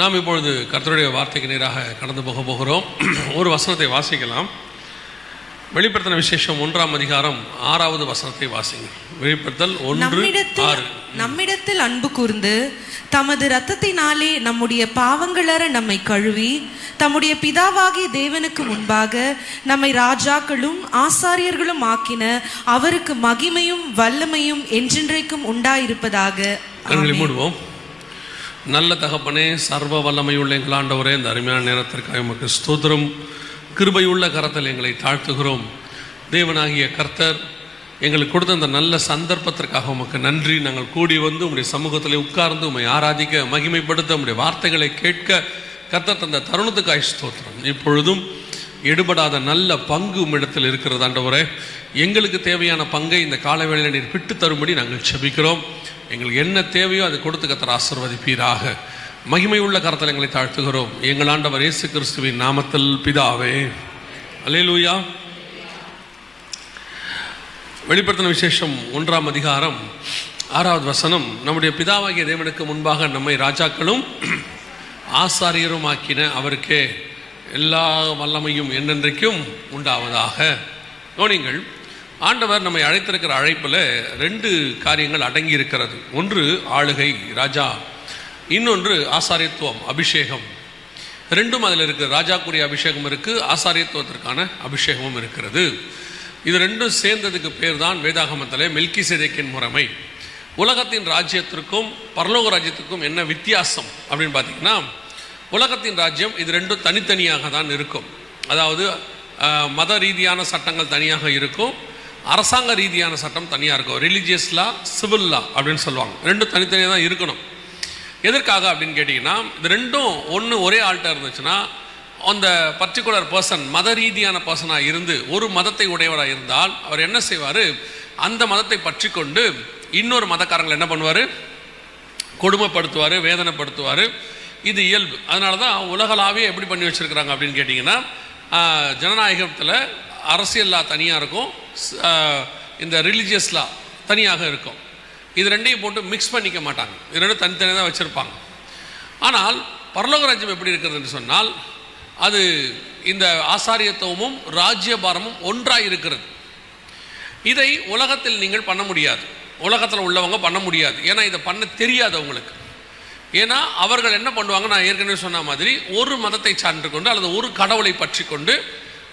நாம் இப்பொழுது கர்த்தருடைய வார்த்தைக்கு நேராக கடந்து போகிறோம். ஒரு வசனத்தை வாசிக்கலாம். வெளிப்படுத்தின விசேஷம் 1ஆம் அதிகாரம் 6வது வசனத்தை வாசிங்க. வெளிப்படுத்தல் 1:6. நம்மிடத்தில் அன்பு கூர்ந்து தமது இரத்தத்தினாலே நம்முடைய பாவங்களற நம்மை கழுவி தம்முடைய பிதாவாகிய தேவனுக்கு முன்பாக நம்மை ராஜாக்களும் ஆசாரியர்களும் ஆக்கின அவருக்கு மகிமையும் வல்லமையும் என்றென்றைக்கும் உண்டாயிருப்பதாக. மூடுவோம். நல்ல தகப்பனே, சர்வ வல்லமையுள்ள எங்கள் ஆண்டவரே, இந்த அருமையான நேரத்திற்காக உமக்கு ஸ்தோத்திரம். கிருபையுள்ள கரத்தில் எங்களை தாழ்த்துகிறோம். தேவனாகிய கர்த்தர் எங்களுக்கு கொடுத்த அந்த நல்ல சந்தர்ப்பத்திற்காக உமக்கு நன்றி. நாங்கள் கூடி வந்து உங்களுடைய சமூகத்தில் உட்கார்ந்து உண்மை ஆராதிக்க, மகிமைப்படுத்த, உங்களுடைய வார்த்தைகளை கேட்க கர்த்தர் தந்த தருணத்துக்காக ஸ்தோத்திரம். இப்பொழுதும் எடுபடாத நல்ல பங்கு உம்மிடத்தில் இருக்கிறது ஆண்டவரே. எங்களுக்கு தேவையான பங்கை இந்த காலவேளையில் நீர் விட்டு தரும்படி நாங்கள் செபிக்கிறோம். எங்களுக்கு என்ன தேவையோ அதை கொடுத்து கர்த்தர் ஆசீர்வதிப்பீராக. மகிமை உள்ள கரத்தில் எங்களை தாழ்த்துகிறோம் எங்கள் ஆண்டவர் இயேசு கிறிஸ்துவின் நாமத்தில் பிதாவே. அல்லேலூயா. வெளிப்படுத்தின விசேஷம் 1ஆம் அதிகாரம் 6வது வசனம். நம்முடைய பிதாவாகிய தேவனுக்கு முன்பாக நம்மை ராஜாக்களும் ஆசாரியரும் ஆக்கின அவருக்கே எல்லா வல்லமையும் என்றென்றைக்கும் உண்டாவதாக. கவனிங்கள், ஆண்டவர் நம்மை அழைத்திருக்கிற அழைப்பில் 2 காரியங்கள் அடங்கி இருக்கிறது. ஒன்று ஆளுகை, ராஜா. இன்னொன்று ஆசாரியத்துவம், அபிஷேகம். ரெண்டும் அதில் இருக்குது. ராஜாக்குரிய அபிஷேகம் இருக்குது, ஆசாரியத்துவத்திற்கான அபிஷேகமும் இருக்கிறது. இது ரெண்டும் சேர்ந்ததுக்கு பேர் தான் வேதாகமத்தில் மெல்கிசேதேக்கின் முறைமை. உலகத்தின் ராஜ்யத்திற்கும் பரலோக ராஜ்யத்திற்கும் என்ன வித்தியாசம் அப்படின்னு பார்த்தீங்கன்னா, உலகத்தின் ராஜ்யம் இது ரெண்டும் தனித்தனியாக தான் இருக்கும். அதாவது மத ரீதியான சட்டங்கள் தனியாக இருக்கும், அரசாங்க ரீதியான சட்டம் தனியாக இருக்கும். ரிலீஜியஸ் லா, சிவில் லா அப்படின்னு சொல்லுவாங்க. ரெண்டும் தனித்தனியாக தான் இருக்கணும். எதற்காக அப்படின்னு கேட்டிங்கன்னா, இது ரெண்டும் ஒரே ஆள்கிட்ட இருந்துச்சுன்னா அந்த பர்டிகுலர் பர்சன் மத ரீதியான பர்சனாக இருந்து ஒரு மதத்தை உடையவராக இருந்தால் அவர் என்ன செய்வார், அந்த மதத்தை பற்றி கொண்டு இன்னொரு மதக்காரங்களை என்ன பண்ணுவார், கொடுமைப்படுத்துவார், வேதனைப்படுத்துவார். இது இயல்பு. அதனால தான் உலகளாவே எப்படி பண்ணி வச்சுருக்கிறாங்க அப்படின்னு கேட்டிங்கன்னா, ஜனநாயகத்தில் அரசியல் லா தனியாக இருக்கும், இந்த ரிலீஜியஸ் லா தனியாக இருக்கும். இது ரெண்டையும் போட்டு மிக்ஸ் பண்ணிக்க மாட்டாங்க. இது ரெண்டும் தனித்தனியாக தான் வச்சுருப்பாங்க. ஆனால் பரலோக ராஜ்யம் எப்படி இருக்கிறது என்று சொன்னால், அது இந்த ஆசாரியத்துவமும் ராஜ்யபாரமும் ஒன்றாக இருக்கிறது. இதை உலகத்தில் நீங்கள் பண்ண முடியாது, உலகத்தில் உள்ளவங்க பண்ண முடியாது. ஏன்னா இதை பண்ண தெரியாது அவங்களுக்கு. ஏன்னா அவர்கள் என்ன பண்ணுவாங்க, நான் ஏற்கனவே சொன்ன மாதிரி ஒரு மதத்தை சார்ந்து கொண்டு அல்லது ஒரு கடவுளை பற்றி கொண்டு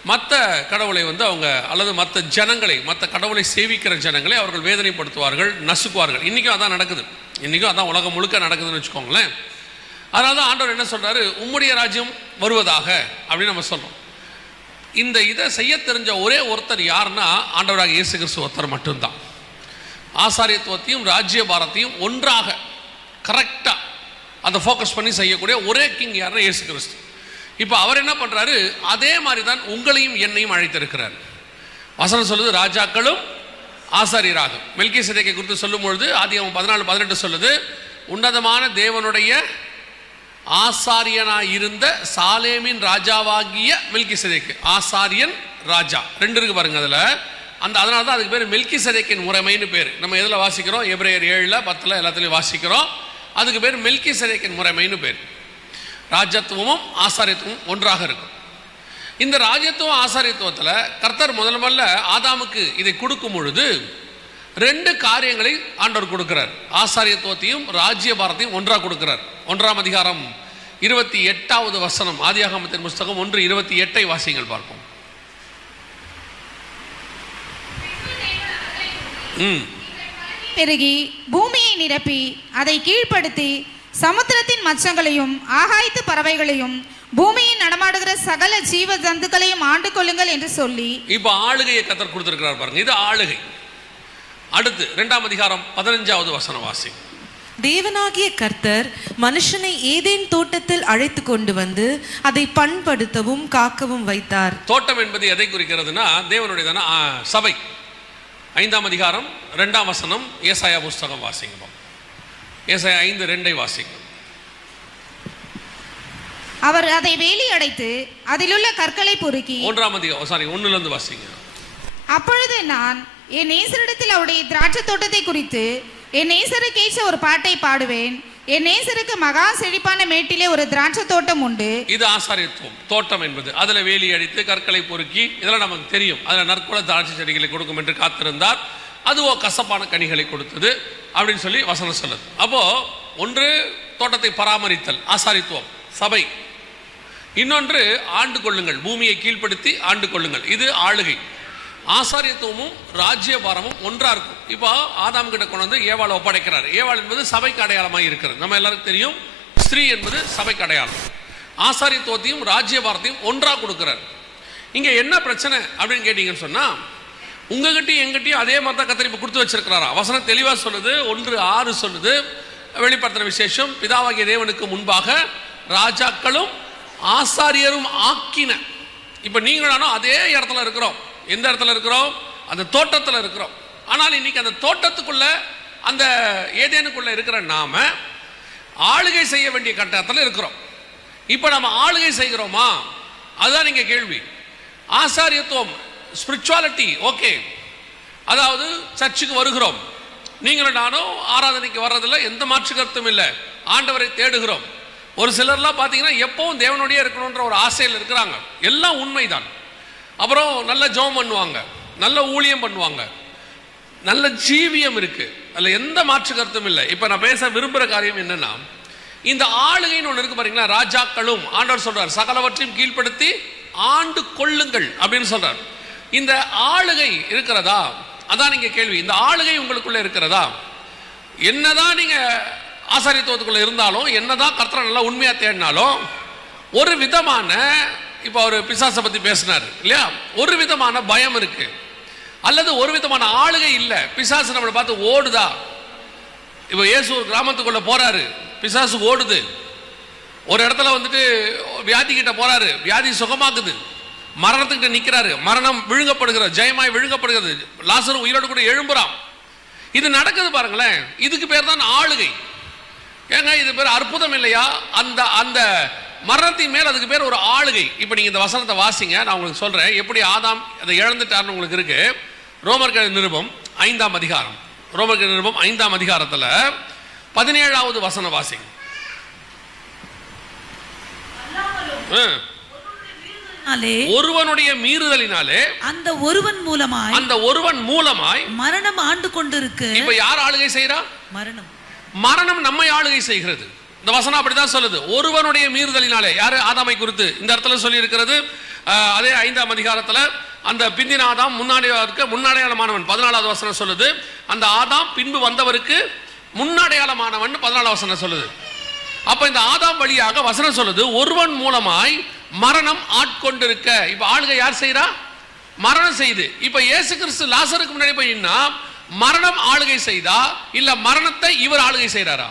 மற்ற கடவுளை அவங்க அல்லது மற்ற ஜனங்களை, மற்ற கடவுளை சேவிக்கிற ஜனங்களை அவர்கள் வேதனைப்படுத்துவார்கள், நசுக்குவார்கள். இன்றைக்கும் அதான் நடக்குது. இன்றைக்கும் அதான் உலகம் முழுக்க நடக்குதுன்னு வச்சுக்கோங்களேன். அதனால தான் ஆண்டவர் என்ன சொல்கிறாரு, உம்முடைய ராஜ்யம் வருவதாக அப்படின்னு நம்ம சொல்கிறோம். இந்த இதை செய்ய தெரிஞ்ச ஒரே ஒருத்தர் யாருன்னா ஆண்டவராக இயேசு கிறிஸ்து ஒருத்தர் மட்டும்தான். ஆசாரியத்துவத்தையும் ராஜ்யபாரத்தையும் ஒன்றாக கரெக்டாக அதை ஃபோக்கஸ் பண்ணி செய்யக்கூடிய ஒரே கிங் யாருன்னா இயேசு கிறிஸ்து. இப்போ அவர் என்ன பண்ணுறாரு, அதே மாதிரி தான் உங்களையும் என்னையும் அழைத்திருக்கிறார். வசனம் சொல்லுது, ராஜாக்களும் ஆசாரியராக. மெல்கிசேதேக்கை குறித்து சொல்லும் பொழுது ஆதியாகமம் 14:18 சொல்லுது, உன்னதமான தேவனுடைய ஆசாரியனாக இருந்த சாலேமின் ராஜாவாகிய மெல்கிசேதேக்கு. ஆசாரியன், ராஜா ரெண்டு இருக்கு பாருங்க அதில். அதனால தான் அதுக்கு பேர் மெல்கிசேதேக்கின் முறைமைன்னு பேர். நம்ம எதில் வாசிக்கிறோம், எபிரேயர் 7, 10 எல்லாத்துலேயும் வாசிக்கிறோம். அதுக்கு பேர் மெல்கிசேதேக்கின் முறைமைன்னு பேர். ராஜ்யத்துவமும் ஆசாரியத்துவமும் ஒன்றாக இருக்கும். இந்த ராஜ்யத்துவம் ஆசாரியத்துவத்தில் கர்த்தர் முதல்ல ஆதாமுக்கு இதை கொடுக்கும் பொழுது 2 காரியங்களை ஆண்டவர் கொடுக்கிறார். ஆசாரியத்துவத்தையும் ராஜ்யபாரத்தையும் ஒன்றாக கொடுக்கிறார். 1ஆம் அதிகாரம் 28வது வசனம், ஆதியாகமத்தின் புஸ்தகம் 1:28 வாசிங்கள் பார்ப்போம். பெருகி பூமியை நிரப்பி அதை கீழ்ப்படுத்தி சமுத்திரத்தின் மச்சங்களையும் ஆகாயத்து பறவைகளையும் பூமியின் நடமாடுகிற சகல ஜீவ ஜந்துக்களையும் ஆண்டு கொள்ளுங்கள் என்று சொல்லி. இப்ப ஆளுகையை கர்த்தர் கொடுத்திருக்கிறார் பாருங்க. இது ஆளுகை. அடுத்து 2ஆம் அதிகாரம் 15வது வசனம் வாசி. தேவனாகிய கர்த்தர் மனுஷனை ஏதேன் தோட்டத்தில் அழைத்து கொண்டு வந்து அதை பண்படுத்தவும் காக்கவும் வைத்தார். தோட்டம் என்பது எதை குறிக்கிறதுனா தேவனுடையதான சபை. 5ஆம் அதிகாரம் 2ஆம் வசனம், ஏசாயா புஸ்தகம் வாசிங்க. ஏசாயா 5:2 வாசிங்க. அவர் அதை வேலி அடைத்து அதிலுள்ள கற்களை பொறுக்கி. 1ஆம் அதிகாரம் 1 வாசிங்க. அப்பொழுது நான் என் நேசரிடத்தில் அவருடைய திராட்சை தோட்டத்தை குறித்து என் நேசருக்கேற்ற ஒரு பாட்டை பாடுவேன். என் நேசருக்கு மகா செழிப்பான மேட்டிலே ஒரு திராட்சை தோட்டம் உண்டு. இது ஆசாரியத்துவம். தோட்டம் என்பது அதுல வேலி அடித்து கற்களை பொறுக்கி இதெல்லாம் நமக்கு தெரியும். அதுல நற்குல திராட்சை செடிகளை கொடுக்கும் என்று காத்திருந்தார். அதுவோ கசப்பான கனிகளை கொடுத்தது அப்படின்னு சொல்லி வசனம் சொல்லுது. அப்போ ஒன்று தோட்டத்தை பராமரித்தல் ஆசாரித்துவம் சபை, இன்னொன்று ஆண்டு கொள்ளுங்கள், பூமியை கீழ்ப்படுத்தி ஆண்டு கொள்ளுங்கள், இது ஆளுகை. ஆசாரியத்துவமும் ராஜ்யபாரமும் ஒன்றா இருக்கும். இப்போ ஆதாம் கிட்ட கொண்டு வந்து ஏவாளை ஒப்படைக்கிறார். ஏவாள் என்பது சபைக்கு அடையாளமாக இருக்கிறது. நம்ம எல்லாருக்கும் தெரியும், ஸ்திரீ என்பது சபைக்கு அடையாளம். ஆசாரியத்துவத்தையும் ராஜ்யபாரத்தையும் ஒன்றா கொடுக்கிறார். இங்க என்ன பிரச்சனை அப்படின்னு கேட்டீங்கன்னு சொன்னா, உங்ககிட்டயும் எங்கிட்டையும் அதே மாதிரி தான் கத்தரிப்பு கொடுத்து வச்சிருக்கிறாரா? வசனம் தெளிவா சொல்லுது. 1:6 சொல்லுது, வெளிப்படுத்தின விசேஷம், பிதாவாகிய தேவனுக்கு முன்பாக ராஜாக்களும் ஆசாரியரும் ஆக்கின. இப்ப நீங்களும் அதே இடத்துல இருக்கிறோம். எந்த இடத்துல இருக்கிறோம்? அந்த தோட்டத்தில் இருக்கிறோம். ஆனால் இன்னைக்கு அந்த தோட்டத்துக்குள்ள, அந்த ஏதேனுக்குள்ள இருக்கிற நாம ஆளுகை செய்ய வேண்டிய கட்டத்தில் இருக்கிறோம். இப்ப நம்ம ஆளுகை செய்கிறோமா? அதுதான் நீங்க கேள்வி. ஆசாரியத்துவம் ஸ்பிரிச்சுவாலிட்டி ஓகே, அதாவது சர்ச்சுக்கு வருகிறோம், நீங்களும் நானும் ஆராதனைக்கு வர்றதில்ல, எந்த மாற்று கருத்தும் இல்லை, ஆண்டவரை தேடுகிறோம். ஒரு சிலர்லாம் பார்த்தீங்கன்னா எப்பவும் தேவனுடைய இருக்கணுன்ற ஒரு ஆசையில் இருக்கிறாங்க. எல்லாம் உண்மைதான். அப்புறம் நல்ல ஜெபம் பண்ணுவாங்க, நல்ல ஊழியம் பண்ணுவாங்க, நல்ல ஜீவியம் இருக்கு, அதில் எந்த மாற்று கருத்தும் இல்லை. இப்போ நான் பேச விரும்புகிற காரியம் என்னன்னா, இந்த ஆளுகைன்னு ஒன்று இருக்கு பாருங்களா. ராஜாக்களும் ஆண்டவர் சொல்றார் சகலவற்றையும் கீழ்ப்படுத்தி ஆண்டு கொள்ளுங்கள் அப்படின்னு சொல்றார். இந்த ஆளுகை இருக்கிறதா? அதான் நீங்க கேள்வி. இந்த ஆளுகை உங்களுக்குள்ள இருக்கிறதா? என்னதான் நீங்க ஆசாரியத்துவத்துக்குள்ள இருந்தாலும், என்னதான் கர்த்தரை நல்லா உண்மையா தேடினாலும், ஒரு விதமான, இப்ப ஒரு பிசாசை பத்தி பேசினார் இல்லையா, ஒரு விதமான பயம் இருக்கு, அல்லது ஒரு விதமான ஆளுகை இல்லை. பிசாசு நம்மளை பார்த்து ஓடுதா? இப்ப இயேசு ஒரு கிராமத்துக்குள்ள போறாரு, பிசாசு ஓடுது. ஒரு இடத்துல வந்துட்டு வியாதி கிட்ட போறாரு, வியாதி சுகமாக்குது. மரணத்துக்கிட்ட நிற்கிறாரு, மரணம் விழுங்கப்படுகிறது, ஜெயமாய் விழுங்கப்படுகிறது. லாசரு உயிரோடு கூட எழும்புறான். இது நடக்குது பாருங்களேன். இதுக்கு பேர் தான் ஆளுகை. ஏங்க இது பேர் அற்புதம் இல்லையா? அந்த அந்த மரணத்தின் மேல் அதுக்கு பேர் ஒரு ஆளுகை. இப்போ நீங்க இந்த வசனத்தை வாசிங்க, நான் உங்களுக்கு சொல்றேன் எப்படி ஆதாம் அதை இழந்துட்டார்னு உங்களுக்கு இருக்கு. ரோமர்கள் நிருபம் 5ஆம் அதிகாரம், ரோமர்கள் நிருபம் 5ஆம் அதிகாரத்தில் 17வது வசனம் வாசிங்க. ஒருவனுடைய மீறுதலினாலே அந்த ஒருவன் மூலமாய் மரணம் ஆண்டு கொண்டிருக்கு. இப்ப யார் ஆளுகை செய்யறா? மரணம் நம்மை ஆளுகை செய்கிறது. இந்த வசனம் அப்படிதான் சொல்லுது. ஒருவனுடைய மீறுதலினாலே, யாரு? ஆதாமை குறித்து இந்த இடத்துல சொல்லி இருக்கிறது. அதே 5ஆம் அதிகாரத்துல அந்த பிந்தின ஆதாம் முன்னாடையாளமானவன் 14வது வசனம் சொல்லுது. அந்த ஆதாம் பின்பு வந்தவருக்கு முன்னாடையாளமானவன் 14வது வசனம் சொல்லுது. அப்ப இந்த ஆதாம் வழியாக வசனம் சொல்லுது, ஒருவன் மூலமாய் மரணம் ஆட்கொண்டிருக்க. இப்ப ஆளுகை யார் செய்யறா? மரணம் செய்து. இப்ப இயேசு கிறிஸ்து லாசருக்கு முன்னாடி போயின்னா மரணம் ஆளுகை செய்தா, இல்ல மரணத்தை இவர் ஆளுகை செய்யறாரா?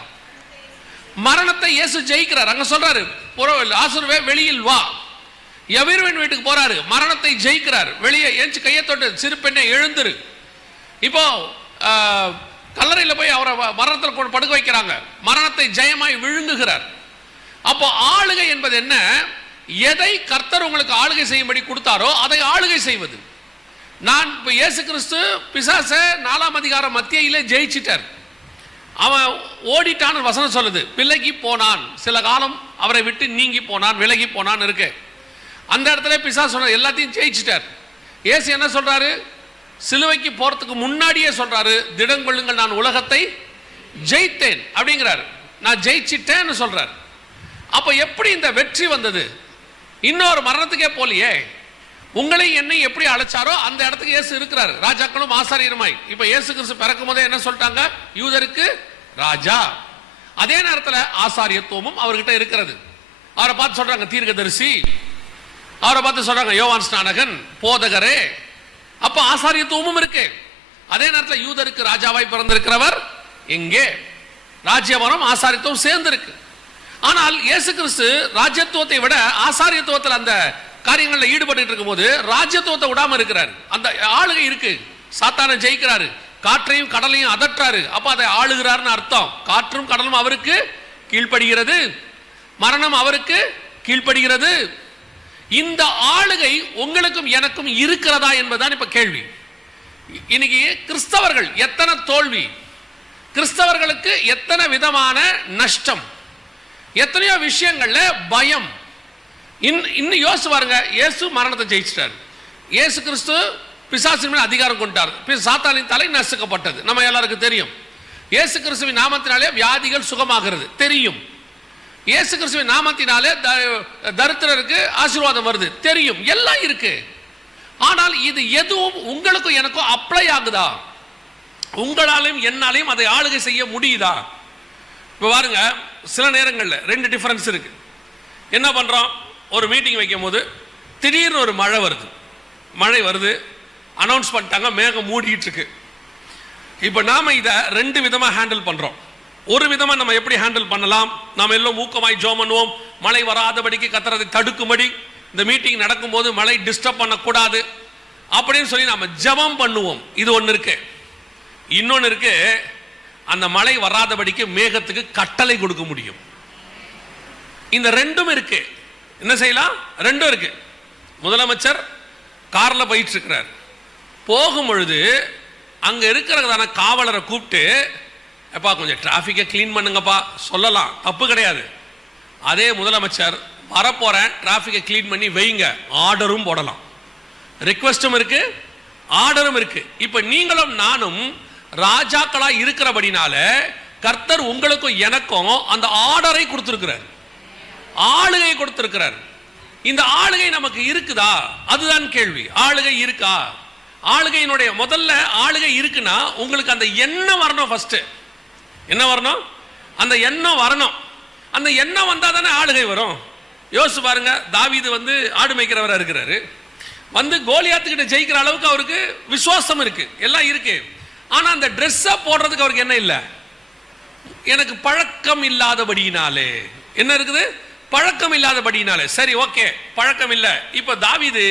மரணத்தை இயேசு ஜெயிக்கிறார். அங்க சொல்றாரு, லாசருவே வெளியில் வா. எவரின் வீட்டுக்கு போறாரு, மரணத்தை ஜெயிக்கிறார். வெளியே ஏஞ்சி கையை தொட்டு, சிறு பெண்ணை எழுந்துரு. இப்போ கல்லறையில் போய் அவரை மரணத்தில் படுக்க வைக்கிறாங்க, மரணத்தை ஜெயமாய் விழுங்குகிறார். அப்போ ஆளுகை என்பது என்ன? எதை கர்த்தர் உங்களுக்கு ஆளுகை செய்யும்படி கொடுத்தாரோ அதை ஆளுகை செய்வது. நான் இப்போ இயேசு கிறிஸ்து பிசாச 4ஆம் அதிகாரம் மத்தியிலே ஜெயிச்சிட்டார். அவன் ஓடிட்டான்னு வசனம் சொல்லுது. விலகி போனான், சில காலம் அவரை விட்டு நீங்கி போனான், விலகி போனான் இருக்கு. அந்த இடத்துல பிசாசு சொன்ன எல்லாத்தையும் ஜெயிச்சிட்டார். இயேசு என்ன சொல்றாரு? சிலுவைக்கு போறதுக்கு முன்னாடியே சொல்றாரு, திடங்கொள்ளுங்கள் நான் உலகத்தை ஜெயித்தேன் அப்படிங்கிறார். நான் ஜெயிச்சிட்டேன்னு சொல்றார். அப்ப எப்படி இந்த வெற்றி வந்தது? இன்னொரு மரணத்துக்கே போலியே. உங்களை என்னை எப்படி அழைச்சாரோ அந்த இடத்துக்கு இயேசு இருக்கிறார், ராஜாக்களும் ஆசாரியருமாய். இப்ப இயேசு கிறிஸ்து பிறக்கும் போதே என்ன சொல்லிட்டாங்க? யூதருக்கு ராஜா. அதே நேரத்தில் ஆசாரியத்துவமும் அவர்கிட்ட இருக்கிறது. அவரை பார்த்து சொல்றாங்க தீர்க்கதரிசி, அவரை பார்த்து சொல்றாங்க யோவான் ஸ்நானகன், போதகரே. அப்ப ஆசாரியத்துவமும் இருக்கு. அதே நேரத்தில் யூதருக்கு ராஜாவாய் பிறந்திருக்கிறவர் எங்கே? ராஜ்யபாரம் ஆசாரியத்துவம் சேர்ந்து இருக்கு. ஆனால் இயேசு கிறிஸ்து ராஜ்யத்துவத்தை விட ஆசாரியத்துவத்தில் அந்த காரியங்களில் ஈடுபட்டு இருக்கும் போது ராஜ்யத்துவத்தை விடாம இருக்கிறார். அந்த ஆளுகை இருக்கு. சாத்தானை ஜெயிக்கிறாரு, காற்றையும் கடலையும் அதற்றாரு. அப்ப அதை ஆளுகிறார்னு அர்த்தம். காற்றும் கடலும் அவருக்கு கீழ்ப்படுகிறது, மரணம் அவருக்கு கீழ்ப்படுகிறது. இந்த ஆளுகை உங்களுக்கும் எனக்கும் இருக்கிறதா என்பதுதான் இப்ப கேள்வி. இன்னைக்கு கிறிஸ்தவர்கள் எத்தனை தோல்வி, கிறிஸ்தவர்களுக்கு எத்தனை விதமான நஷ்டம், எத்தனையோ விஷயங்கள்ல பயம். இன்னும் யோசிச்சு பாருங்க, இயேசு மரணத்தை ஜெயிச்சிட்டார். இயேசு கிறிஸ்து பிசாசின் மேல் அதிகாரம் கொண்டார். சாத்தானின் தலை நசுக்கப்பட்டது, நம்ம எல்லாருக்கும் தெரியும். இயேசு கிறிஸ்துவின் நாமத்தினாலே வியாதிகள் சுகமாகிறது தெரியும். இயேசு கிறிஸ்துவின் நாமத்தினாலே தரித்திரருக்கு ஆசீர்வாதம் வருது தெரியும். எல்லாம் இருக்கு. ஆனால் இது எதுவும் உங்களுக்கும் எனக்கும் அப்ளை ஆகுதா? உங்களாலையும் என்னாலையும் அதை ஆளுகை செய்ய முடியுதா? இப்போ பாருங்க, சில நேரங்களில் ரெண்டு டிஃபரன்ஸ் இருக்கு. என்ன பண்றோம், ஒரு மீட்டிங் வைக்கும் போது திடீர்னு ஒரு மழை வருது, அனௌன்ஸ் பண்ணிட்டாங்க, மேகம் மூடிட்டு இருக்கு. இப்போ நாம இதை ரெண்டு விதமாக ஹேண்டில் பண்றோம். ஒரு விதமா நம்ம எப்படி ஹேண்டில் பண்ணலாம், நாம் எல்லாம் ஊக்கமாய் ஜெபம் பண்ணுவோம், மழை வராதபடிக்கு கர்த்தரை தடுக்கும்படி, இந்த மீட்டிங் நடக்கும்போது மழை டிஸ்டர்ப் பண்ணக்கூடாது அப்படின்னு சொல்லி நம்ம ஜெபம் பண்ணுவோம். இது ஒன்று இருக்கு. இன்னொன்று இருக்கு, அந்த மழை வராதபடிக்கு மேகத்துக்கு கட்டளை கொடுக்க முடியும். இந்த ரெண்டும் இருக்கு. என்ன செய்யலாம்? ரெண்டும் இருக்கு. முதலமைச்சர் கார்ல போயிட்டு இருக்கிறார். போகும் பொழுது அங்க இருக்கிறதான காவலரை கூப்பிட்டு, எப்பா கொஞ்சம் டிராஃபிக்கை கிளீன் பண்ணுங்கப்பா சொல்லலாம், தப்பு கிடையாது. அதே முதலமைச்சர் வரப்போறேன் டிராஃபிக்கை கிளீன் பண்ணி வைங்க ஆர்டரும் போடலாம். ரிக்வெஸ்டும் இருக்கு, ஆர்டரும் இருக்கு. இப்ப நீங்களும் நானும் ராஜாக்களா இருக்கிறபடினால கர்த்தர் உங்களுக்கும் எனக்கும் அந்த ஆர்டரை கொடுத்திருக்கிறார், ஆளுகை கொடுத்திருக்கிறார். இந்த ஆளுகை நமக்கு இருக்குதா? அதுதான் கேள்வி. ஆளுகை இருக்கா? ஆளுகையினுடைய முதல்ல ஆளுகை இருக்குன்னா உங்களுக்கு அந்த எண்ணம் வரணும். ஃபர்ஸ்ட் என்ன வரணும்? அந்த எண்ணம் வரணும். அந்த எண்ணம் வந்தா தானே ஆளுகை வரும். யோசிச்சு பாருங்க, தாவீது ஆடு மேய்க்கிறவரா இருக்கிறாரு, கோலியாத்துக்கிட்ட ஜெயிக்கிற அளவுக்கு அவருக்கு விசுவாசம் இருக்கு, எல்லாம் இருக்கு. ஆனா அந்த ட்ரெஸ்ஸை போடுறதுக்கு அவருக்கு என்ன இல்லை? எனக்கு பழக்கம் இல்லாதபடியினாலே. என்ன இருக்குது? பழக்கம் இல்லாதபடியினாலே. சரி, ஓகே, பழக்கம் இல்லை. இப்ப தாவீது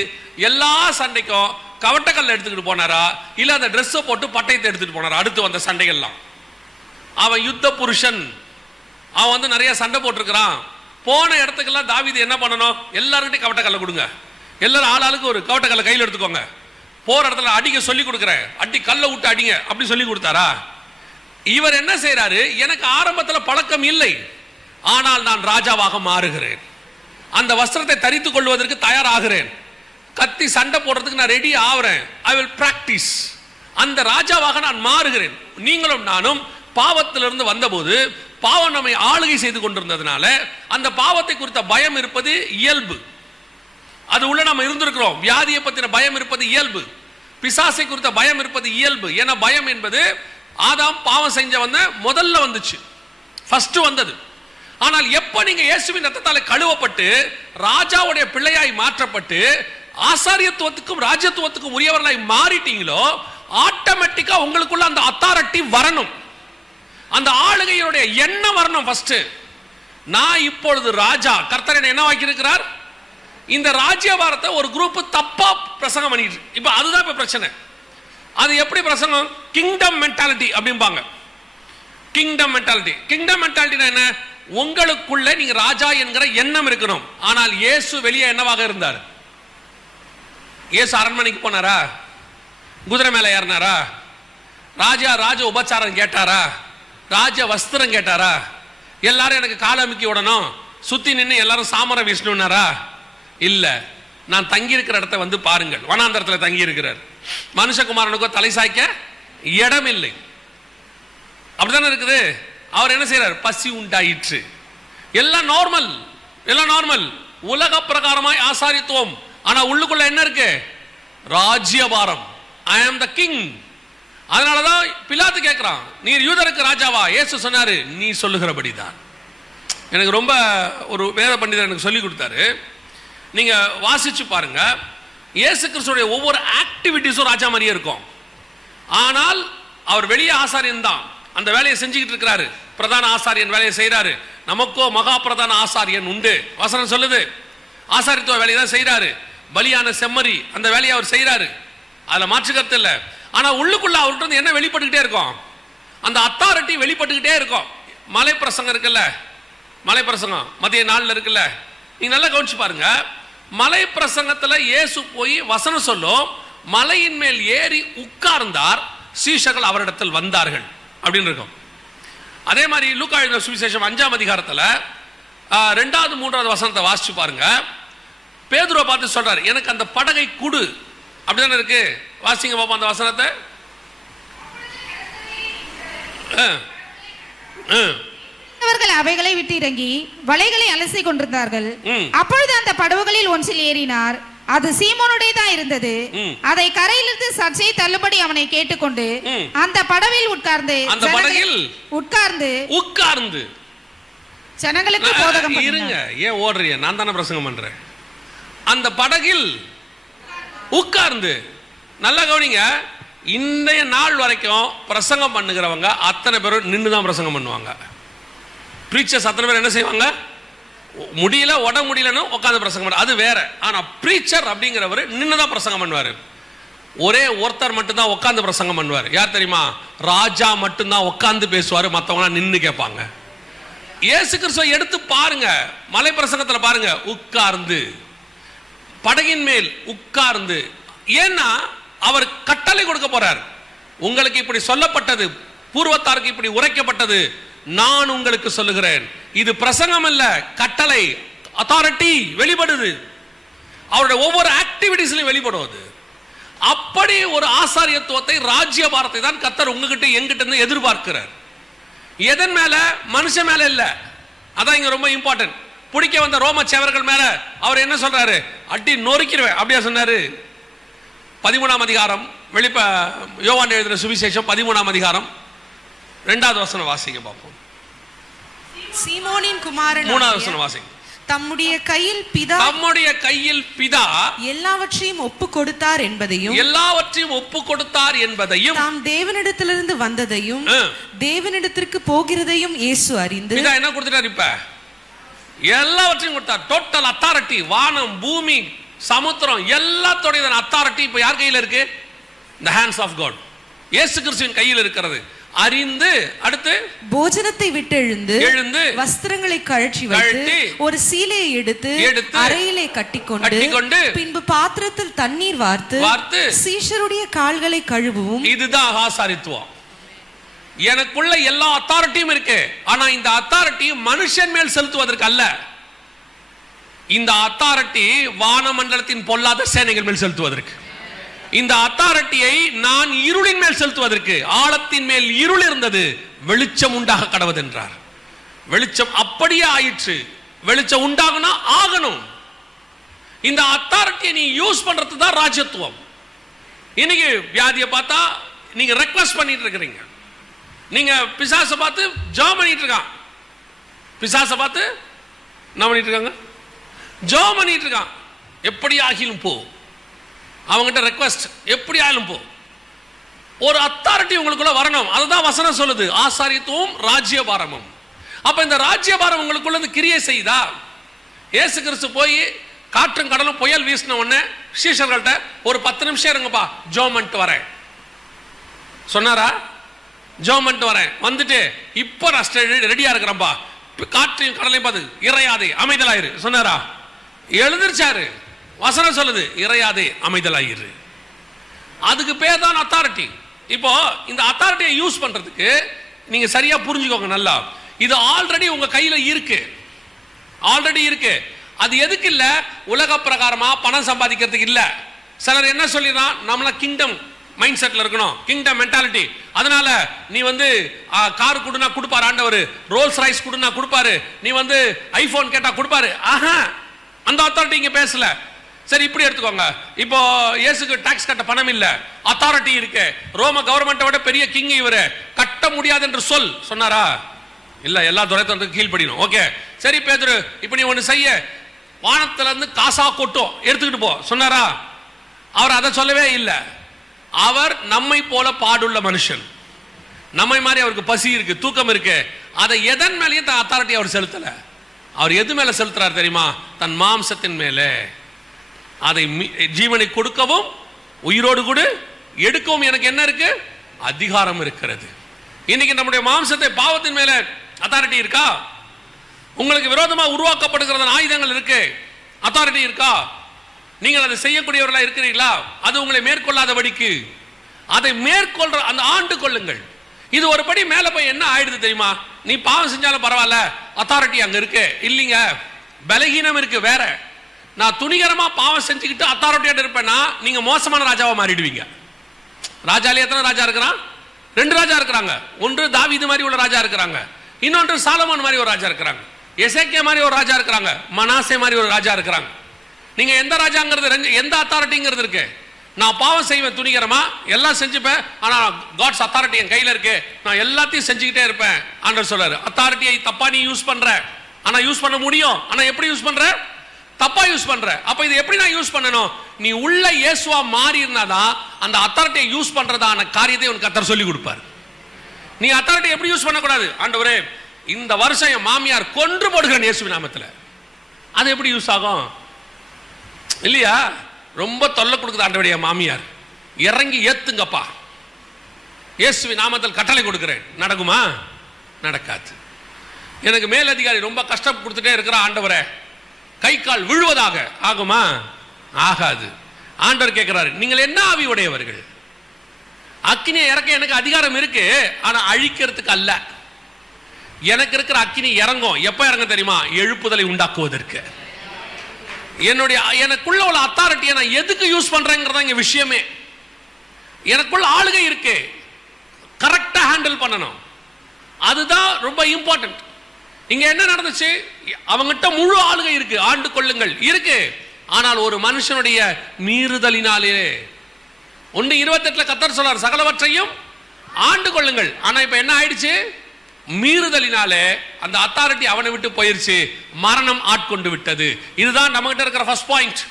எல்லா சண்டைக்கும் கவட்டக்கல்ல எடுத்துக்கிட்டு போனாரா, இல்ல அந்த ட்ரெஸ்ஸை போட்டு பட்டயத்தை எடுத்துட்டு போனாரா? அடுத்து வந்த சண்டைகள்லாம் அவன் யுத்த புருஷன், அவன் நிறைய சண்டை போட்டிருக்கிறான். போன இடத்துக்கெல்லாம் தாவீது என்ன பண்ணணும்? எல்லாருக்கிட்டையும் கவட்டக்கல்ல கொடுங்க, எல்லாரும் ஆளாளுக்கு ஒரு கவட்டக்கல்ல கையில் எடுத்துக்கோங்க, போற இடத்துல அடிக்க சொல்லி கொடுக்குறேன், அடி கல்ல விட்டு அடிங்க அப்படி சொல்லி கொடுத்தாரா? இவர் என்ன செய்யறாரு? எனக்கு ஆரம்பத்தில் பழக்கம் இல்லை, ஆனால் நான் ராஜாவாக மாறுகிறேன், அந்த வஸ்திரத்தை தரித்துக் கொள்வதற்கு தயாராகிறேன், கத்தி சண்டை போடுறதுக்கு நான் ரெடி ஆகிறேன், ஐ வில் பிராக்டிஸ், அந்த ராஜாவாக நான் மாறுகிறேன். நீங்களும் நானும் பாவத்திலிருந்து வந்தபோது பாவம் நம்மை ஆளுகை செய்து கொண்டிருந்ததுனால அந்த பாவத்தை குறித்த பயம் இருப்பது இயல்பு. அது உள்ள நம்ம இருந்திருக்கிறோம். வியாதியை பத்தின பயம் இருப்பது இயல்பு, பிசாசை குறித்த பயம் இருப்பது இயல்பு. ஏன்னா பயம் என்பது ஆதாம் பாவம் செஞ்ச முதல்ல வந்துச்சு, ஃபர்ஸ்ட் வந்தது. ஆனால் எப்ப நீங்க இயேசுவின் ரத்தத்தால் கழுவப்பட்டு ராஜாவுடைய பிள்ளையாய் மாற்றப்பட்டு ஆசாரியத்துவத்துக்கும் ராஜ்யத்துவத்துக்கும் உரியவர்களாய் மாறிட்டீங்களோ, ஆட்டோமேட்டிக்கா உங்களுக்குள்ள அந்த அத்தாரிட்டி வரணும், அந்த ஆளுகையுடைய எண்ணம் வரணும். ஃபர்ஸ்ட் நான் இப்பொழுது ராஜா, கர்த்தர் என்ன வாக்கி இருக்கிறார்? இந்த ராஜ்யபாரத்தை ஒரு குரூப் தப்பா பிரசங்கம் பண்ணிட்டு, இப்ப அதுதான் இப்ப பிரச்சனை. அது எப்படி பிரசங்கம்? கிங்டம் மென்டாலிட்டி அப்படிம்பாங்க. Kingdom mentality. கிங்டம் மென்டாலிட்டினா என்ன? உங்களுக்குள்ள நீங்க ராஜா என்கிற எண்ணம் இருக்கணும். ஆனால் இயேசு வெளியே என்னவாக இருந்தார்? இயேசு அரண்மனைக்கு போனாரா? குதிரை மேல ஏறினாரா? ராஜ உபச்சாரம் கேட்டாரா? ராஜ வஸ்திரம் கேட்டாரா? எல்லாரும் எனக்கு காலமிக்கி விடணும், சுத்தி நின்று எல்லாரும் சாமரம் வீசணும்னாரா? இல்ல. நான் தங்கி இருக்கிற இடத்தை பாருங்கள், வனாந்தரத்தில் தங்கி இருக்கிறார். மனுஷகுமாரனுக்கோ தலை சாய்க்க இடம் இல்லை, அப்படித்தானே இருக்குது. அவர் என்ன செய்யறார்? பசி உண்டாயிற்று. எல்லாம் நார்மல், எல்லாம் நார்மல், உலக பிரகாரமாய் ஆசாரித்துவம். ஆனா உள்ளுக்குள்ள என்ன இருக்கு? ராஜ்யபாரம். ஐ ஆம் த கிங். அதனாலதான் பிலாத்து கேட்கிறான், நீர் யூதருக்கு ராஜாவா? இயேசு சொன்னாரு, நீ சொல்லுகிறபடிதான். எனக்கு ரொம்ப ஒரு வேத பண்டிதர் எனக்கு சொல்லி கொடுத்தாரு. நீங்க வாசிச்சு பாருங்க, இயேசு கிறிஸ்துடைய ஒவ்வொரு ஆக்டிவிட்டிஸும் ராஜா மாதிரியே இருக்கும். ஆனால் அவர் வெளியே ஆசாரியன் தான், அந்த வேலையை செஞ்சுக்கிட்டு இருக்கிறாரு. பிரதான ஆசாரியன் வேலையை செய்யறாரு. நமக்கோ மகா பிரதான ஆசாரியன் உண்டு. வசனம் சொல்லுது, ஆசாரித்துவ வேலையை தான் செய்யறாரு. பலியான செம்மறி அந்த வேலையை அவர் செய்யறாரு, அதுல மாற்றுக்கருத்து இல்லை. ஆனா உள்ளுக்குள்ள அவர்கிட்ட என்ன வெளிப்பட்டுக்கிட்டே இருக்கும்? அந்த அத்தாரிட்டி வெளிப்பட்டுக்கிட்டே இருக்கும். மலை பிரசங்கம் இருக்குல்ல, மலை பிரசங்கம் மதிய நாள்ல இருக்குல்ல, நீங்க நல்லா கவனிச்சு பாருங்க. மலை பிரசங்கத்துல இயேசு போய் வசனம் சொல்லும், மலையின் மேல் ஏறி உட்கார்ந்தார், சீஷர்கள் அவரிடத்தில் வந்தார்கள் அப்படின்னு இருக்கும். அதே மாதிரி லூக்கா எழுதின சுவிசேஷம் 5ஆம் அதிகாரத்தில் 2வது 3வது வசனத்தை வாசிச்சு பாருங்க. பேதுருவை பார்த்து சொல்றாரு, எனக்கு அந்த படகை குடு. அப்படிதானே இருக்கு. வாசிங்க பாப்போம் அந்த வசனத்தை. அவர்கள் அவைகளை விட்டு இறங்கி வலைகளை அலசி கொண்டிருந்தார்கள். அப்பொழுது அந்த படகுகளில் ஒன்றில் ஏறினார். அது சீமோனுடையதான் இருந்தது. அதை கரையிலிருந்து சற்றே தள்ளுபடி அவனை கேட்டுக்கொண்டு அந்த படவில் உட்கார்ந்து ஜனங்களுக்கு போதகம் பண்ணினார். இருங்க, ஏன் ஓடுறீங்க? நான் தானே பிரசங்கம் பண்றேன். அந்த படகில் உட்கார்ந்து, நல்லா கவனிங்க, இன்றைய நாள் வரைக்கும் பிரசங்கம் பண்ணுகிறவங்க அத்தனை பேரும் நின்று தான் பிரசங்கம் பண்ணுவாங்க. பிரீச்சர்ஸ் அத்தனை பேர் என்ன செய்வாங்க? முடியல, உட முடியலன்னு உட்காந்து பிரசங்கம் பண்ண, அது வேற. ஆனா பிரீச்சர் அப்படிங்கிறவர் நின்று தான் பிரசங்கம் பண்ணுவார். ஒரே ஒருத்தர் மட்டும்தான் உட்காந்து பிரசங்கம் பண்ணுவார். யார் தெரியுமா? ராஜா மட்டும்தான் உட்காந்து பேசுவார், மற்றவங்க நின்று கேட்பாங்க. இயேசு கிறிஸ்துவை எடுத்து பாருங்க, மலை பிரசங்கத்தில் பாருங்க, உட்கார்ந்து, படகின் மேல் உட்கார்ந்து. ஏன்னா அவர் கட்டளை கொடுக்க போறார். உங்களுக்கு இப்படி சொல்லப்பட்டது, பூர்வத்தாருக்கு இப்படி உரைக்கப்பட்டது, நான் உங்களுக்கு சொல்லுகிறேன். இது பிரசங்கம் அல்ல, கட்டளை, அத்தாரிட்டி வெளிப்படுது. அவருடைய ஒவ்வொரு ஆக்டிவிட்டிஸ்லையும் வெளிப்படுவது. அப்படி ஒரு ஆசாரியத்துவத்தை, ராஜ்யபாரத்தை தான் கர்த்தர் உங்ககிட்ட எங்கிட்ட இருந்து எதிர்பார்க்கிறார். எதன் மேல? மனுஷன் மேல இல்ல. அதான் இங்க ரொம்ப இம்பார்ட்டன்ட். பிடிக்க வந்த ரோம சேவர்கள் மேல அவர் என்ன சொல்றாரு? அடி நொறுக்கிடுவேன் அப்படியா சொன்னாரு. 13ஆம் அதிகாரம், யோவான் எழுதின சுவிசேஷம் 13ஆம் அதிகாரம் 2வது வசனம் வாசிக்க பார்ப்போம். சீமோனின் குமாரன் 3வது வசனம் வாசிங்க. தம்முடைய கையில் பிதா எல்லாவற்றையும் ஒப்பு கொடுத்தார் என்பதையும் தாம் தேவனிடத்திலிருந்து வந்ததையும் தேவனிடத்திற்கு போகிறதையும் இயேசு அறிந்து பிதா என்ன கொடுத்தார்? இப்ப எல்லாவற்றையும் கொடுத்தார். Total authority. வானம், பூமி, சமுத்திரம் எல்லாத்தோட அத்தாரிட்டி இப்ப யார் கையில் இருக்கு? the hands of God. இயேசு கிறிஸ்துவின் கையில் இருக்கிறது. அறிந்து, அடுத்து போஜனத்தை விட்டு எழுந்து வஸ்திரங்களை கழற்றி வைத்து ஒரு சீலையை எடுத்து அறையிலே கட்டிக்கொண்டு பின்பு பாத்திரத்தில் தண்ணீர் வார்த்து சீஷருடைய கால்களை கழுவும். இதுதான் ஆசாரித்துவம். எனக்குள்ள எல்லா அத்தாரிட்டியும் இருக்கு. ஆனா இந்த அத்தாரிட்டி மனுஷன் மேல் செலுத்துவதற்கு அல்ல. இந்த அத்தாரிட்டி வானமண்டலத்தின் பொல்லாத சேனைகள் மேல் செலுத்துவதற்கு. இந்த அத்தாரிட்டியை நான் இருளின் மேல் செலுத்துவதற்கு. ஆழத்தின் மேல் இருள் இருந்தது, வெளிச்சம் உண்டாக கடவுது என்றார். வெளிச்சம் அப்படியே ஆயிற்று. வெளிச்சம் உண்டாகணும், ஆகணும். இந்த அத்தாரிட்டியை நீ யூஸ் பண்றது தான் ராஜ்யத்துவம். இன்னைக்கு வியாதியை பார்த்தா நீங்க ரெக்வெஸ்ட் பண்ணிட்டு இருக்கிறீங்க. நீங்க பிசாசை பார்த்து ஜெபம் பண்ணிட்டு இருக்கான். பிசாசை பார்த்து என்ன பண்ணிட்டு இருக்காங்க? ஜெபம் பண்ணிட்டு இருக்கான். எப்படி ஆகிலும் போ. அவங்ககிட்ட ரெக்வெஸ்ட், எப்படி ஆயிலும் போ. ஒரு அத்தாரிட்டி உங்களுக்குள்ள வரணும். அதுதான் வசனம் சொல்லுது, ஆசாரியத்துவம் ராஜ்யபாரமும். அப்ப இந்த ராஜ்யபாரம் உங்களுக்குள்ள கிரியை செய்தா, இயேசு கிறிஸ்து போய் காற்றும் கடலும் புயல் வீசின உடனே சீஷர்கள்ட்ட ஒரு 10 நிமிஷம் இருங்கப்பா, ஜெபம் பண்ணிட்டு வரேன் சொன்னாரா? ஜெபம் பண்ணிட்டு வரேன், வந்துட்டு இப்ப நான் ரெடியா இருக்கிறேன்பா, காற்றையும் கடலையும் பார்த்து இறையாதே அமைதலாயிரு சொன்னாரா? எழுந்திருச்சாரு. வசனம் சொல்லுது, இறையாதே அமைதலாயிரு. அதுக்கு பேர் தான் அத்தாரிட்டி. இப்போ இந்த அத்தாரிட்டியை யூஸ் பண்றதுக்கு நீங்க சரியா புரிஞ்சுக்கோங்க நல்லா. இது ஆல்ரெடி உங்க கையில இருக்கு. ஆல்ரெடி இருக்கு. அது எதுக்கு இல்ல? உலக பிரகாரமா பணம் சம்பாதிக்கிறதுக்கு இல்ல. சிலர் என்ன சொல்லிடுறான், நம்மள கிங்டம் மைண்ட் செட்ல இருக்கணும், கிங்டம் மென்டாலிட்டி. அதனால நீ கார் கொடுனா கொடுப்பாரு ஆண்டவர், ரோல்ஸ் ராய்ஸ் கொடுனா கொடுப்பாரு, நீ ஐபோன் கேட்டா கொடுப்பாரு. ஆஹா, அந்த அத்தாரிட்டி இங்க பேசல. சரி, இப்படி எடுத்துக்கோங்க. இப்போ இயேசுக்கு டாக்ஸ் கட்ட பணம் இல்ல, அத்தாரிட்டி இருக்கு. ரோம கவர்மெண்ட்டை விட பெரிய கிங் இவரு, கட்ட முடியாது என்று சொன்னாரா? இல்ல, எல்லா துரைத்தத்துக்கு கீழ்ப்படியணும். ஓகே, சரி பேதுரு, இப்ப நீ ஒண்ணு செய்ய, வானத்துல இருந்து காசா கொட்டும் எடுத்துக்கிட்டு போ சொன்னாரா? அவர் அதை சொல்லவே இல்லை. அவர் நம்மை போல பாடுள்ள மனுஷன். நம்மை மாதிரி அவருக்கு பசி இருக்கு, தூக்கம் இருக்கு. அதை எதன் மேலேயும் தன் அத்தாரிட்டி அவர் செலுத்தல. அவர் எது மேல செலுத்துறார் தெரியுமா? தன் மாம்சத்தின் மேலே. அதை ஜீவனை கொடுக்கவும் உயிரோடு கூட எடுக்கவும் எனக்கு என்ன இருக்கு? அதிகாரம் இருக்கிறது. இன்னைக்கு நம்முடைய மாம்சத்தை பாவத்தின் மேல அத்தாரிட்டி இருக்கா? உங்களுக்கு விரோதமா உருவாக்கப்படுகிற ஆயுதங்கள் இருக்கு, அத்தாரிட்டி இருக்கா? நீங்கள் அதை செய்யக்கூடியவர்களா இருக்கிறீர்களா? அது உங்களை மேற்கொள்ளாதபடிக்கு அதை மேற்கொள்ற அந்த ஆண்டு கொள்ளுங்கள். இது ஒரு படி மேல போய் என்ன ஆயிடுது தெரியுமா? நீ பாவம் செஞ்சாலும் பரவாயில்ல, அத்தாரிட்டி அங்க இருக்கு. இல்லைங்க, பலகீனம் இருக்கு வேற. நான் துணிகரமா பாவம் செஞ்சுக்கிட்டு அத்தாரிட்டியோட இருப்பேன்னா நீங்க மோசமான ராஜாவா மாறிடுவீங்க. ராஜாலே எத்தனை ராஜா இருக்கிறான்? 2 ராஜா இருக்கிறாங்க. ஒன்று தாவீது மாதிரி உள்ள ராஜா இருக்கிறாங்க, இன்னொன்று சாலமோன் மாதிரி ஒரு ராஜா இருக்கிறாங்க, எசேக்கியா மாதிரி ஒரு ராஜா இருக்கிறாங்க, மனாசே மாதிரி ஒரு ராஜா இருக்கிறாங்க. நீங்க எந்த ராஜாங்கிறது, எந்த அத்தாரிட்டிங்கிறது இருக்கு? நான் பாவம் செய்வேன் துணிகரமா, எல்லாம் செஞ்சுப்பேன், ஆனா காட்ஸ் அத்தாரிட்டி என் கையில இருக்கு, நான் எல்லாத்தையும் செஞ்சுக்கிட்டே இருப்பேன். ஆண்டவர் சொல்றாரு, அத்தாரிட்டியை தப்பா நீ யூஸ் பண்ற. ஆனா யூஸ் பண்ண முடியும், ஆனா எப்படி யூஸ் பண்ற? தப்பா யூஸ் பண்ற. அப்ப இது எப்படி நான் யூஸ் பண்ணணும்? நீ உள்ள இயேசுவா மாறி இருந்தாதான் அந்த அத்தாரிட்டியை யூஸ் பண்றதான காரியத்தை உனக்கு கர்த்தர் சொல்லி கொடுப்பார். நீ அத்தாரிட்டி எப்படி யூஸ் பண்ணக்கூடாது? ஆண்டவரே, இந்த வருஷம் என் மாமியார் கொன்று போடுகிறேன் இயேசுவின் நாமத்துல, அது எப்படி யூஸ் ஆகும்? இல்லையா? ரொம்ப தொல்லை கொடுக்குது ஆண்டவரே என் மாமியார், இறங்கி ஏத்துங்கப்பா, இயேசுவின் நாமத்தில் கட்டளை கொடுக்கிறேன். நடக்குமா? நடக்காது. எனக்கு மேலதிகாரி ரொம்ப கஷ்டம் கொடுத்துட்டே இருக்கிற ஆண்டவரே, கை கால் விழுவதாக ஆகுமா? ஆகாது. ஆண்டவர் கேட்கிறாரு, நீங்கள் என்ன ஆவி உடையவர்கள்? அக்கினியை இறக்க எனக்கு அதிகாரம் இருக்கு, ஆனா அழிக்கிறதுக்கு அல்ல. எனக்கு இருக்கிற அக்கினி இறங்கும். எப்ப இறங்க தெரியுமா? எழுப்புதலை உண்டாக்குவதற்கு. எனக்குள்ள உள்ள அத்தாரிட்டியை நான் எதுக்கு யூஸ் பண்றேங்கிறதா இங்க விஷயமே. எனக்குள்ள ஆளுகை இருக்கு, கரெக்டா ஹேண்டில் பண்ணணும், அதுதான் ரொம்ப இம்பார்ட்டன்ட். இங்க என்ன நடந்துச்சு? அவங்கிட்ட முழு ஆளுகை இருக்கு, ஆண்டு கொள்ளுங்கள் இருக்கு, ஆனால் ஒரு மனுஷனுடைய மீறுதலினாலே. 1:28 கர்த்தர் சொல்றார், சகலவற்றையும் ஆண்டு கொள்ளுங்கள். ஆனா இப்ப என்ன ஆயிடுச்சு? மீறுதலினாலே அந்த அத்தாரிட்டி அவனை விட்டு போயிருச்சு, மரணம் ஆட்கொண்டு விட்டது. இதுதான் நம்ம கிட்ட இருக்கிற ஃபர்ஸ்ட் பாயிண்ட்.